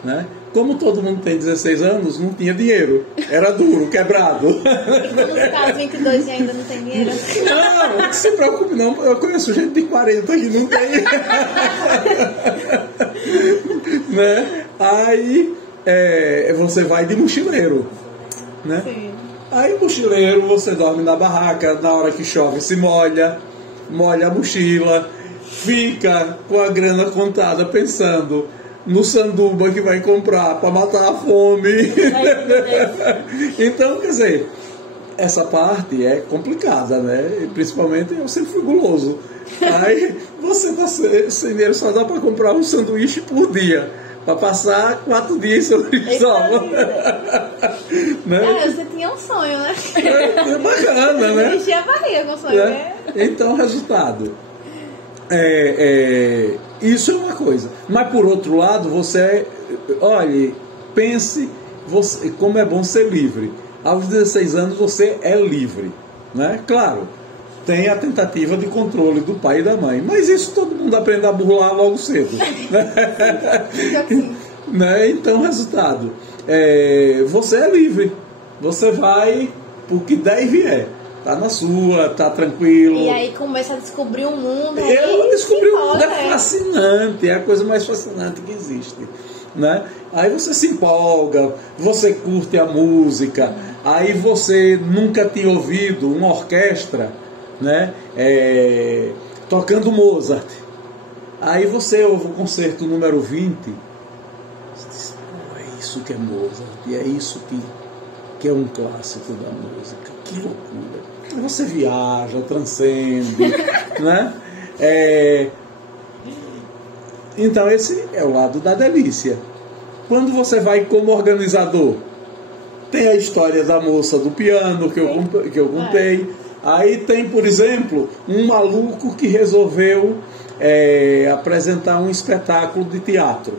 né? Como todo mundo tem 16 anos, não tinha dinheiro. Era duro, quebrado. Como caso 22 e ainda não tem dinheiro? Não, não se preocupe não. Eu conheço gente de 40 que não tem. Né? Aí você vai de mochileiro, né? Sim. Aí mochileiro, você dorme na barraca, na hora que chove se molha a mochila, fica com a grana contada pensando no sanduba que vai comprar para matar a fome. Então, quer dizer, essa parte é complicada, né? Principalmente eu sempre fui guloso. Aí você tá sem dinheiro, só dá para comprar um sanduíche por dia, para passar 4 dias sobre sol. Né? Você tinha um sonho, né? É bacana, né? Encher a barriga com o sonho, né? Então, resultado. Isso é uma coisa. Mas, por outro lado, olhe, pense como é bom ser livre. Aos 16 anos, você é livre. Né? Claro, tem a tentativa de controle do pai e da mãe. Mas isso todo mundo aprende a burlar logo cedo. Né? Então, resultado. Você é livre. Você vai porque der e vier. Tá na sua, tá tranquilo. E aí começa a descobrir o mundo. Eu descobri o mundo, é fascinante, é a coisa mais fascinante que existe. Né? Aí você se empolga, você curte a música, aí você nunca tinha ouvido uma orquestra, né? Tocando Mozart. Aí você ouve o concerto número 20, você diz, é isso que é Mozart, e é isso que é um clássico da música. Que loucura. Você viaja, transcende, né? Então esse é o lado da delícia. Quando você vai como organizador, tem a história da moça do piano que eu contei. Aí tem, por exemplo, um maluco que resolveu apresentar um espetáculo de teatro.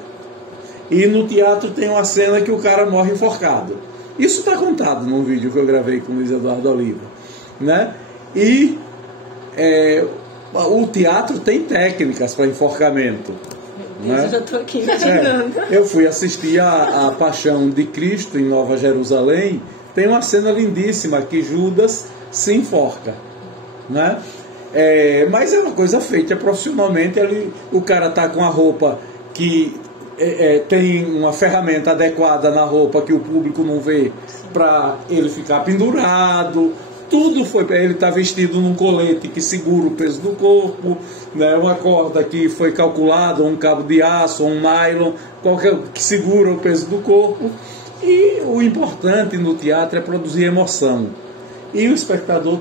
E no teatro tem uma cena que o cara morre enforcado. Isso está contado num vídeo que eu gravei com o Luiz Eduardo Oliva, né? E o teatro tem técnicas para enforcamento. Né? Eu já estou aqui imaginando. Eu fui assistir a Paixão de Cristo em Nova Jerusalém. Tem uma cena lindíssima que Judas se enforca, né? Mas é uma coisa feita profissionalmente. Ali, o cara está com a roupa que tem uma ferramenta adequada na roupa que o público não vê para ele ficar pendurado. Tudo foi para ele estar vestido num colete que segura o peso do corpo, né? Uma corda que foi calculada, um cabo de aço, um nylon, qualquer que segura o peso do corpo. E o importante no teatro é produzir emoção. E o espectador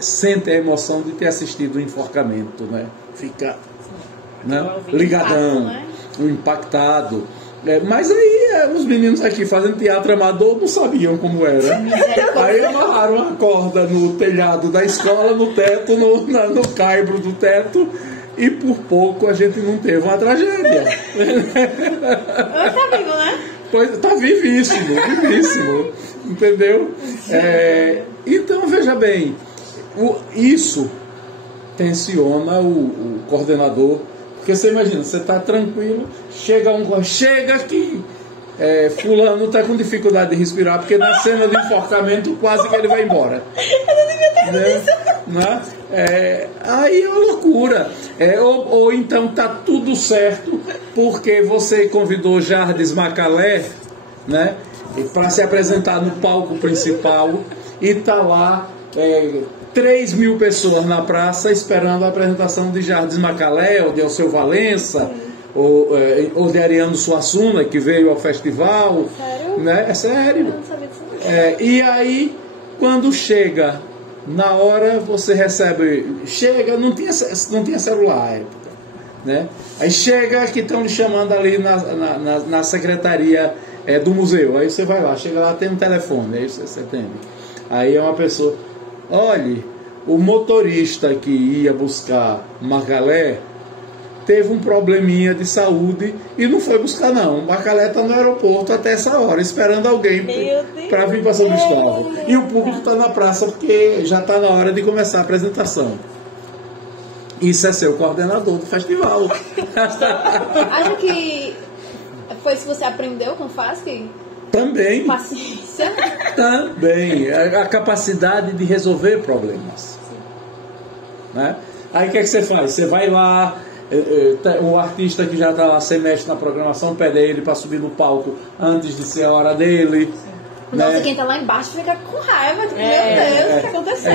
sente a emoção de ter assistido o enforcamento, né? Fica, né? Ligadão, impactado. Mas aí os meninos aqui fazendo teatro amador não sabiam como era. Aí amarraram a corda no telhado da escola, no teto, no caibro do teto, e por pouco a gente não teve uma tragédia. Tá vivo, né? Pois, tá vivíssimo, entendeu? Então, veja bem, isso tensiona o coordenador. Porque você imagina, você está tranquilo, chega aqui, fulano está com dificuldade de respirar, porque na cena de enforcamento quase que ele vai embora. Eu não devia ter isso. Né? Aí é uma loucura. Ou então está tudo certo, porque você convidou Jardes Macalé, né, para se apresentar no palco principal, e está lá 3.000 pessoas na praça esperando a apresentação de Jardes Macalé, ou de Alceu Valença, ou de Ariano Suassuna, que veio ao festival. Sério? Né? É sério. Eu não sabia disso. E aí, quando chega, na hora você recebe... não tinha celular à época. Né? Aí chega que estão lhe chamando ali na secretaria do museu. Aí você vai lá, chega lá, tem um telefone, aí você atende. Aí é uma pessoa... Olhe, o motorista que ia buscar Macalé teve um probleminha de saúde e não foi buscar não. Macalé está no aeroporto até essa hora, esperando alguém para vir para São Cristóvão. E o público está na praça porque já está na hora de começar a apresentação. Isso é ser o coordenador do festival. Acho que foi isso que você aprendeu com o FASC? Também. Paciência. Também. A capacidade de resolver problemas. Né? Aí o que é que você faz? Você vai lá, o artista que já está lá, você mexe na programação, pede a ele para subir no palco antes de ser a hora dele. Nossa, né? quem está lá embaixo fica com raiva. Tipo, meu Deus, o que aconteceu?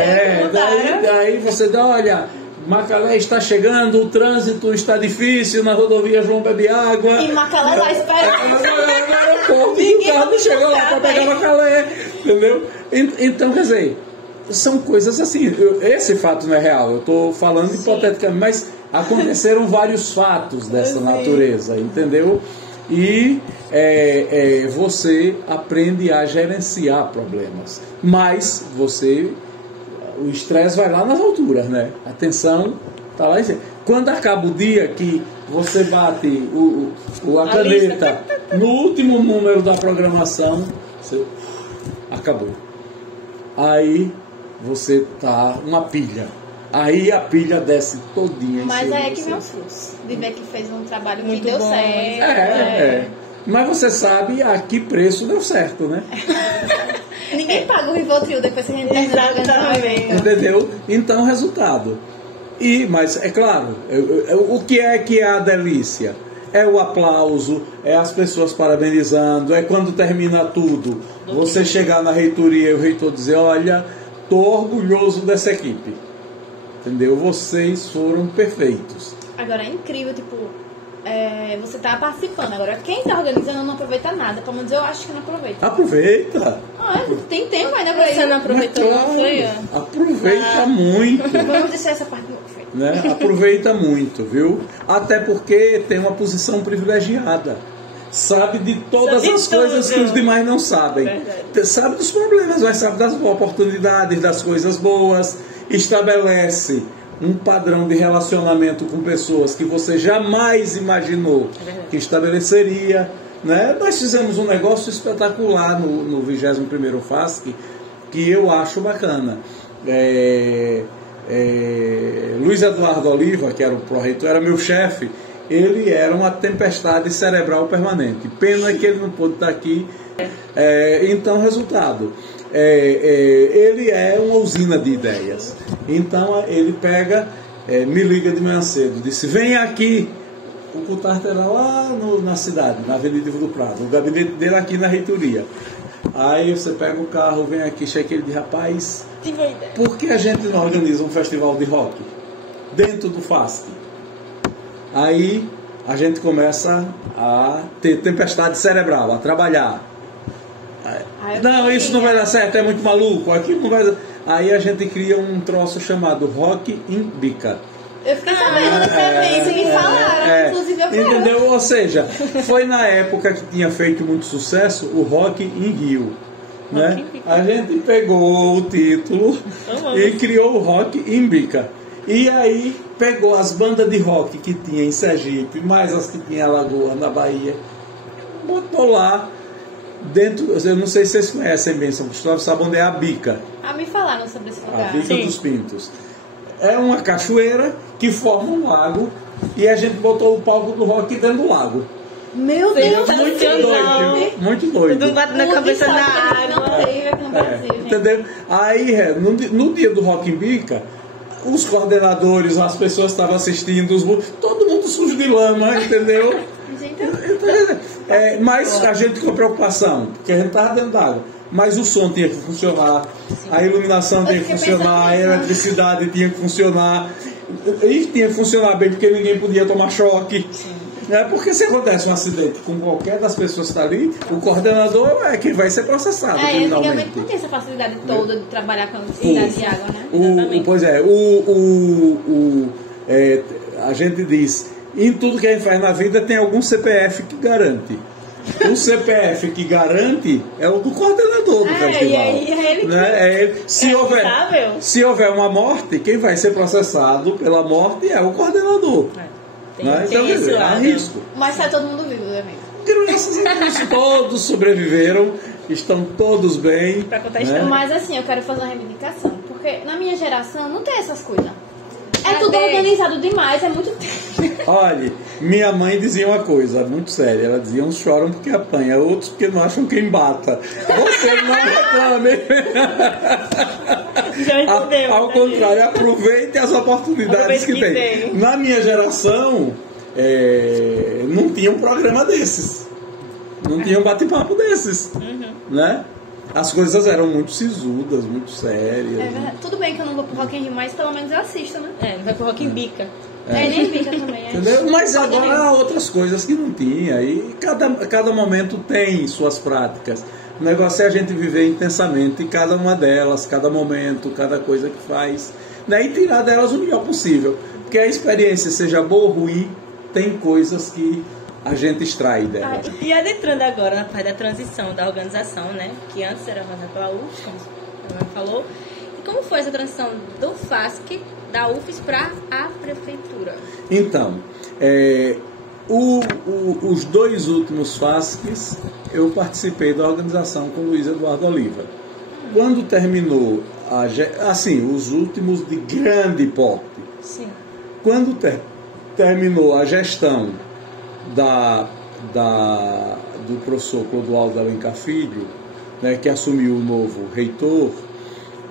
Daí você dá, olha... Macalé está chegando, o trânsito está difícil na rodovia João Bebe Água. E Macalé lá esperando. O carro não chegou lá para pegar Macalé, entendeu? Então, quer dizer, são coisas assim. Esse fato não é real, eu estou falando hipoteticamente, mas aconteceram vários fatos dessa natureza, entendeu? E você aprende a gerenciar problemas, mas o estresse vai lá nas alturas, né? A tensão está lá em cima. Quando acaba o dia que você bate a caneta no último número da programação, acabou. Aí você tá uma pilha. Aí a pilha desce todinha. Mas aí é que vem o fruto de ver que fez um trabalho muito que deu bom, certo. Mas você sabe a que preço deu certo, né? Ninguém paga o Rivotril depois que a gente termina. Entendeu? Então, resultado. Mas, é claro, o que é a delícia? É o aplauso, é as pessoas parabenizando, é quando termina tudo. Você chegar na reitoria e o reitor dizer, olha, tô orgulhoso dessa equipe. Entendeu? Vocês foram perfeitos. Agora, é incrível, tipo... você tá participando. Agora, quem tá organizando não aproveita nada. Pelo menos eu acho que não aproveita. Aproveita! Tem tempo ainda pra Você não aproveitou, não foi? Aproveita muito. Vamos deixar essa parte né? Aproveita muito, viu? Até porque tem uma posição privilegiada. Sabe de todas as coisas que os demais não sabem. Verdade. Sabe dos problemas, mas sabe das oportunidades, das coisas boas. Estabelece um padrão de relacionamento com pessoas que você jamais imaginou que estabeleceria, né? Nós fizemos um negócio espetacular no 21º FASC, que eu acho bacana. Luiz Eduardo Oliva, que era o pró-reitor, era meu chefe. Ele era uma tempestade cerebral permanente. Pena que ele não pôde estar aqui. Então, resultado. ele é uma usina de ideias. Então ele pega, me liga de manhã cedo, disse, vem aqui. O Cotarta era lá na cidade, na Avenida do Prado, o gabinete dele aqui na reitoria. Aí você pega o carro, vem aqui, chega ele de rapaz, por que a gente não organiza um festival de rock dentro do FASC? Aí a gente começa a ter tempestade cerebral, a trabalhar. Não, isso não vai dar certo, é muito maluco, aqui não vai dar. Aí a gente cria um troço chamado Rock in Bica. Eu fiquei sabendo dessa vez, me falaram, inclusive eu quero. Entendeu? Ou seja, foi na época que tinha feito muito sucesso o Rock in Rio. Né? A gente pegou o título e criou o Rock in Bica. E aí pegou as bandas de rock que tinha em Sergipe, mais as que tinha em Alagoas, na Bahia, botou lá dentro. Eu não sei se vocês conhecem bem São Cristóvão, sabe onde é a Bica? Me falaram sobre esse lugar. A Bica dos Pintos. É uma cachoeira que forma um lago e a gente botou o palco do rock dentro do lago. Meu Deus, muito doido, muito doido. Tudo bate na cabeça na água. Não teve aqui no Brasil, entendeu? Aí, no dia do Rock in Bica, os coordenadores, as pessoas que estavam assistindo, todo mundo sujo de lama, entendeu? Mas a gente com preocupação, porque a gente estava dentro d'água. Mas o som tinha que funcionar, a iluminação tinha que funcionar, a eletricidade tinha que funcionar. E tinha que funcionar bem, porque ninguém podia tomar choque. Porque se acontece um acidente com qualquer das pessoas que está ali, o coordenador é quem vai ser processado criminalmente. Antigamente não tem essa facilidade toda de trabalhar com a cidade de água, né? Pois é, a gente diz, em tudo que a gente faz na vida tem algum CPF que garante. O CPF que garante é o do coordenador do festival. E aí é ele que... Né? Se houver uma morte, quem vai ser processado pela morte é o coordenador. Então, há risco. Mas sai todo mundo vivo do evento. Graças a Deus, todos sobreviveram, estão todos bem. Pra contar a história. Mas assim, eu quero fazer uma reivindicação, porque na minha geração não tem essas coisas. É tudo organizado demais, é muito tempo. Olha, minha mãe dizia uma coisa muito séria. Ela dizia, uns choram porque apanha, outros porque não acham quem bata. Você não reclame. Já entendeu. Ao contrário, aproveite as oportunidades que tem. Na minha geração, não tinha um programa desses. Não tinha um bate-papo desses. Né? As coisas eram muito sisudas, muito sérias. Tudo bem que eu não vou pro Rock in Rio, mas pelo menos eu assisto, né? Não vai pro Rock in Bica. Nem Bica também. Entendeu? Mas agora há outras coisas que não tinha. E cada momento tem suas práticas. O negócio é a gente viver intensamente cada uma delas, cada momento, cada coisa que faz. Né? E tirar delas o melhor possível. Porque a experiência, seja boa ou ruim, tem coisas que a gente extrai dela. E adentrando agora na parte da transição da organização, né? Que antes era organizada pela UFS, como a mãe falou. E como foi essa transição do FASC, da UFS, para a prefeitura? Então, os dois últimos FASCs, eu participei da organização com o Luiz Eduardo Oliva. Quando terminou, os últimos de grande porte. Sim. Quando terminou a gestão do professor Clodoaldo Alencar Filho, né, que assumiu o novo reitor,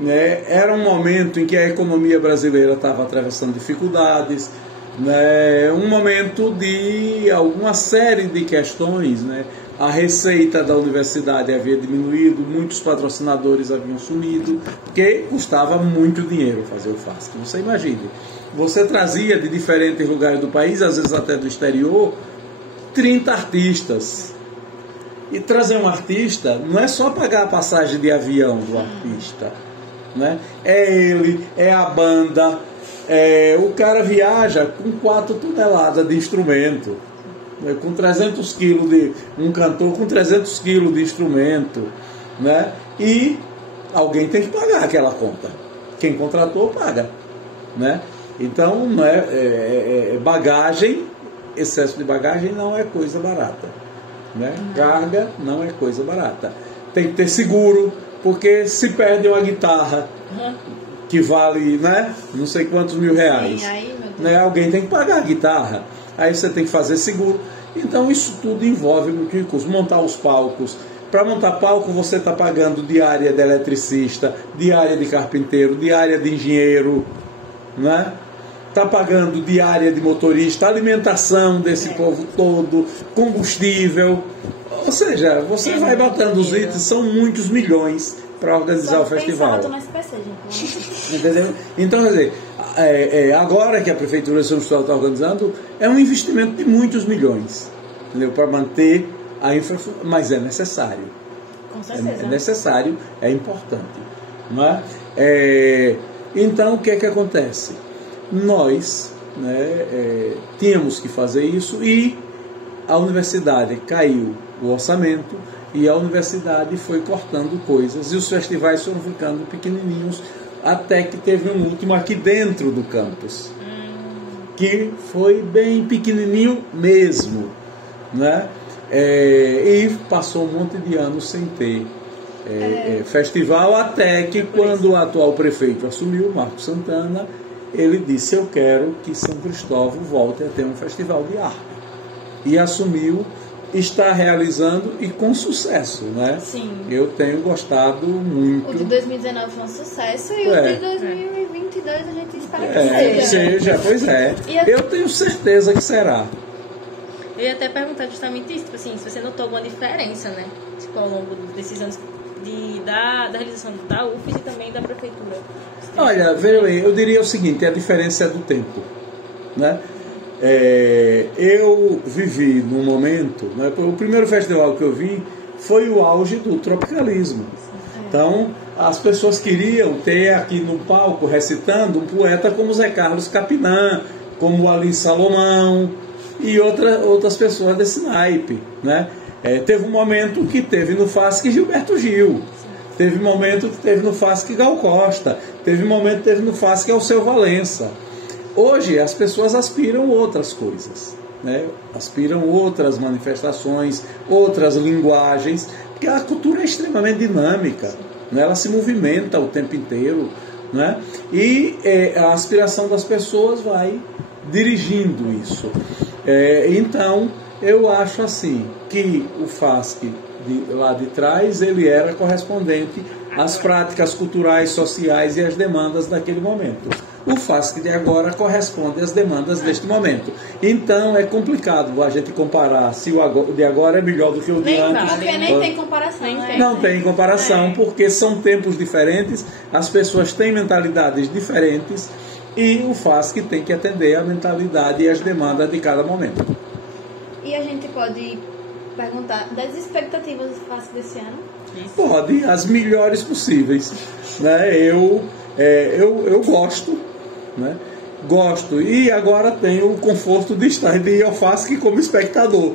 né, era um momento em que a economia brasileira estava atravessando dificuldades, né, um momento de alguma série de questões, né, a receita da universidade havia diminuído, muitos patrocinadores haviam sumido, porque custava muito dinheiro fazer o FASC. Você imagine, você trazia de diferentes lugares do país, às vezes até do exterior, 30 artistas. E trazer um artista não é só pagar a passagem de avião do artista, né? É ele, é a banda, o cara viaja com 4 toneladas de instrumento, né? Com 300 quilos de... um cantor com 300 quilos de instrumento, né? E alguém tem que pagar aquela conta. Quem contratou, paga, né? Então, não bagagem, excesso de bagagem não é coisa barata, né? Carga não é coisa barata. Tem que ter seguro, porque se perde uma guitarra que vale, né, não sei quantos mil reais, né? Alguém tem que pagar a guitarra, aí você tem que fazer seguro. Então isso tudo envolve muito recurso. Montar os palcos, Para montar palco você está pagando diária de eletricista, diária de carpinteiro, diária de engenheiro, né? Está pagando diária de motorista, alimentação desse povo todo, combustível. Ou seja, você vai botando os itens, são muitos milhões para organizar o festival. Entendeu? Então, quer dizer, agora que a Prefeitura de São Cristóvão está organizando, é um investimento de muitos milhões, entendeu? Para manter a infraestrutura, mas é necessário. Com certeza. É necessário, é importante. Não é? Então, o que é que acontece? Nós, né, tínhamos que fazer isso e a universidade caiu o orçamento e a universidade foi cortando coisas e os festivais foram ficando pequenininhos até que teve um último aqui dentro do campus, que foi bem pequenininho mesmo, né? E passou um monte de anos sem ter festival, até que quando o atual prefeito assumiu, Marcos Santana, ele disse: eu quero que São Cristóvão volte a ter um festival de arte. E assumiu, está realizando e com sucesso, né? Sim. Eu tenho gostado muito. O de 2019 foi um sucesso e o de 2022 a gente espera que seja. Pois é. Eu tenho certeza que será. Eu ia até perguntar justamente isso, tipo assim, se você notou alguma diferença, né? Tipo, ao longo desses anos da realização da UFES e também da Prefeitura. Olha, eu diria o seguinte, a diferença é do tempo, né? Eu vivi num momento, né, o primeiro festival que eu vi foi o auge do tropicalismo. Então, as pessoas queriam ter aqui no palco, recitando, um poeta como Zé Carlos Capinã, como Alim Salomão e outras pessoas desse naipe, né? Teve um momento que teve no FASC Gilberto Gil, teve um momento que teve no FASC Gal Costa, teve um momento que teve no FASC Alceu Valença. Hoje as pessoas aspiram outras coisas, né? Aspiram outras manifestações, outras linguagens, porque a cultura é extremamente dinâmica, né? Ela se movimenta o tempo inteiro, né? E a aspiração das pessoas vai dirigindo isso. Então, eu acho assim que o FASC lá de trás, ele era correspondente às práticas culturais, sociais e às demandas daquele momento. O FASC de agora corresponde às demandas deste momento. Então é complicado a gente comparar se o de agora é melhor do que o de antes. Porque nem tem comparação. Não tem comparação, porque são tempos diferentes, as pessoas têm mentalidades diferentes e o FASC tem que atender a mentalidade e as demandas de cada momento. E a gente pode perguntar das expectativas do FASC desse ano? Pode, as melhores possíveis, né? Eu gosto, né? Gosto, e agora tenho o conforto de estar de ir ao FASC como espectador,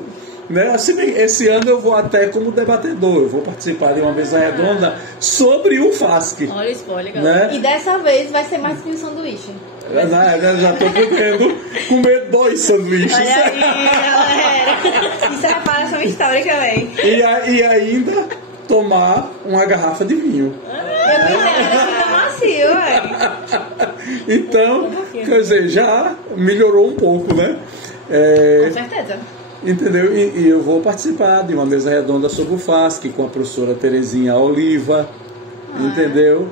né? Assim, esse ano eu vou até como debatedor, eu vou participar de uma mesa redonda sobre o FASC. Olha o spoiler, galera. Né? E dessa vez vai ser mais que um sanduíche. Já estou podendo comer 2 sanduíches. Olha aí, galera. Isso é reparação histórica, velho. E ainda tomar uma garrafa de vinho. Eu pensei que macio, velho. Então, quer dizer, já melhorou um pouco, né? Com certeza. Entendeu? E eu vou participar de uma mesa redonda sobre o FASC com a professora Terezinha Oliva, entendeu?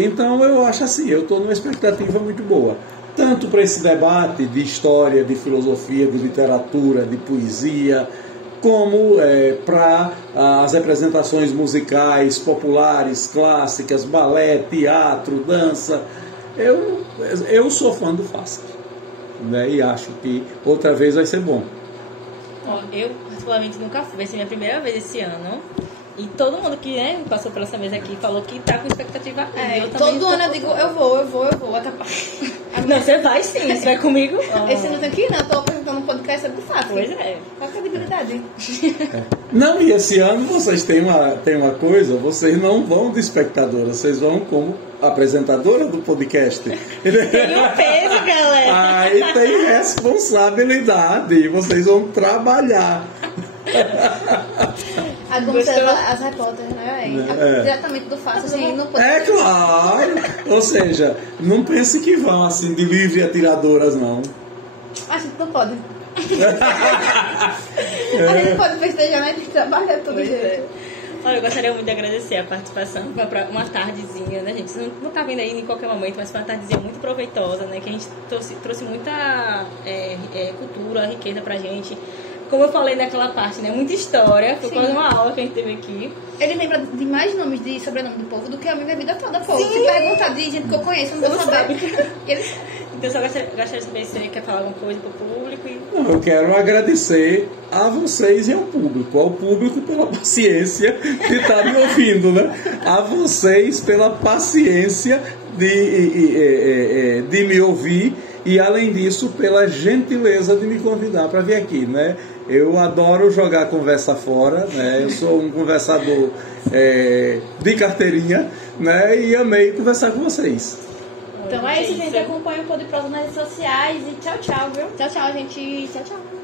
Então eu acho assim, eu estou numa expectativa muito boa, tanto para esse debate de história, de filosofia, de literatura, de poesia, como para as representações musicais populares, clássicas, balé, teatro, dança. Eu sou fã do FASC, né? E acho que outra vez vai ser bom. Eu particularmente nunca fui, vai ser minha primeira vez esse ano. E todo mundo que passou pela essa mesa aqui falou que tá com expectativa. Todo ano eu digo, eu vou. Não, você vai sim, você vai comigo. Esse ano tem que ir, não, eu tô apresentando um podcast sobre o FASC. Pois é. Qual a credibilidade? Não, e esse ano vocês têm uma coisa, vocês não vão de espectadora, vocês vão como apresentadora do podcast. Tem um peso, galera. Aí tem responsabilidade, vocês vão trabalhar. As repórteres, né? Diretamente do FASC, assim, não pode. É claro! Ou seja, não pense que vão assim de livre atiradoras, não. A gente não pode. A gente pode festejar, né? A gente trabalha todo dia. Olha, eu gostaria muito de agradecer a participação. Foi para uma tardezinha, né, gente? Você não tá vendo aí em qualquer momento, mas foi uma tardezinha muito proveitosa, né? Que a gente trouxe muita cultura, riqueza pra gente. Como eu falei naquela parte, né? Muita história. Foi quase uma aula que a gente teve aqui. Ele lembra de mais nomes de sobrenome do povo do que a minha vida toda, pô. Se perguntar de gente que eu conheço, eu não vou saber. Então, só gostaria de saber se você quer falar alguma coisa pro público. Não, eu quero agradecer a vocês e ao público pela paciência de estar me ouvindo, né? A vocês pela paciência de me ouvir e, além disso, pela gentileza de me convidar para vir aqui, né? Eu adoro jogar conversa fora, né? Eu sou um conversador de carteirinha, né? E amei conversar com vocês. Então é isso, gente. Acompanha o Podprosa nas redes sociais e tchau, tchau, viu? Tchau, tchau, gente. Tchau, tchau.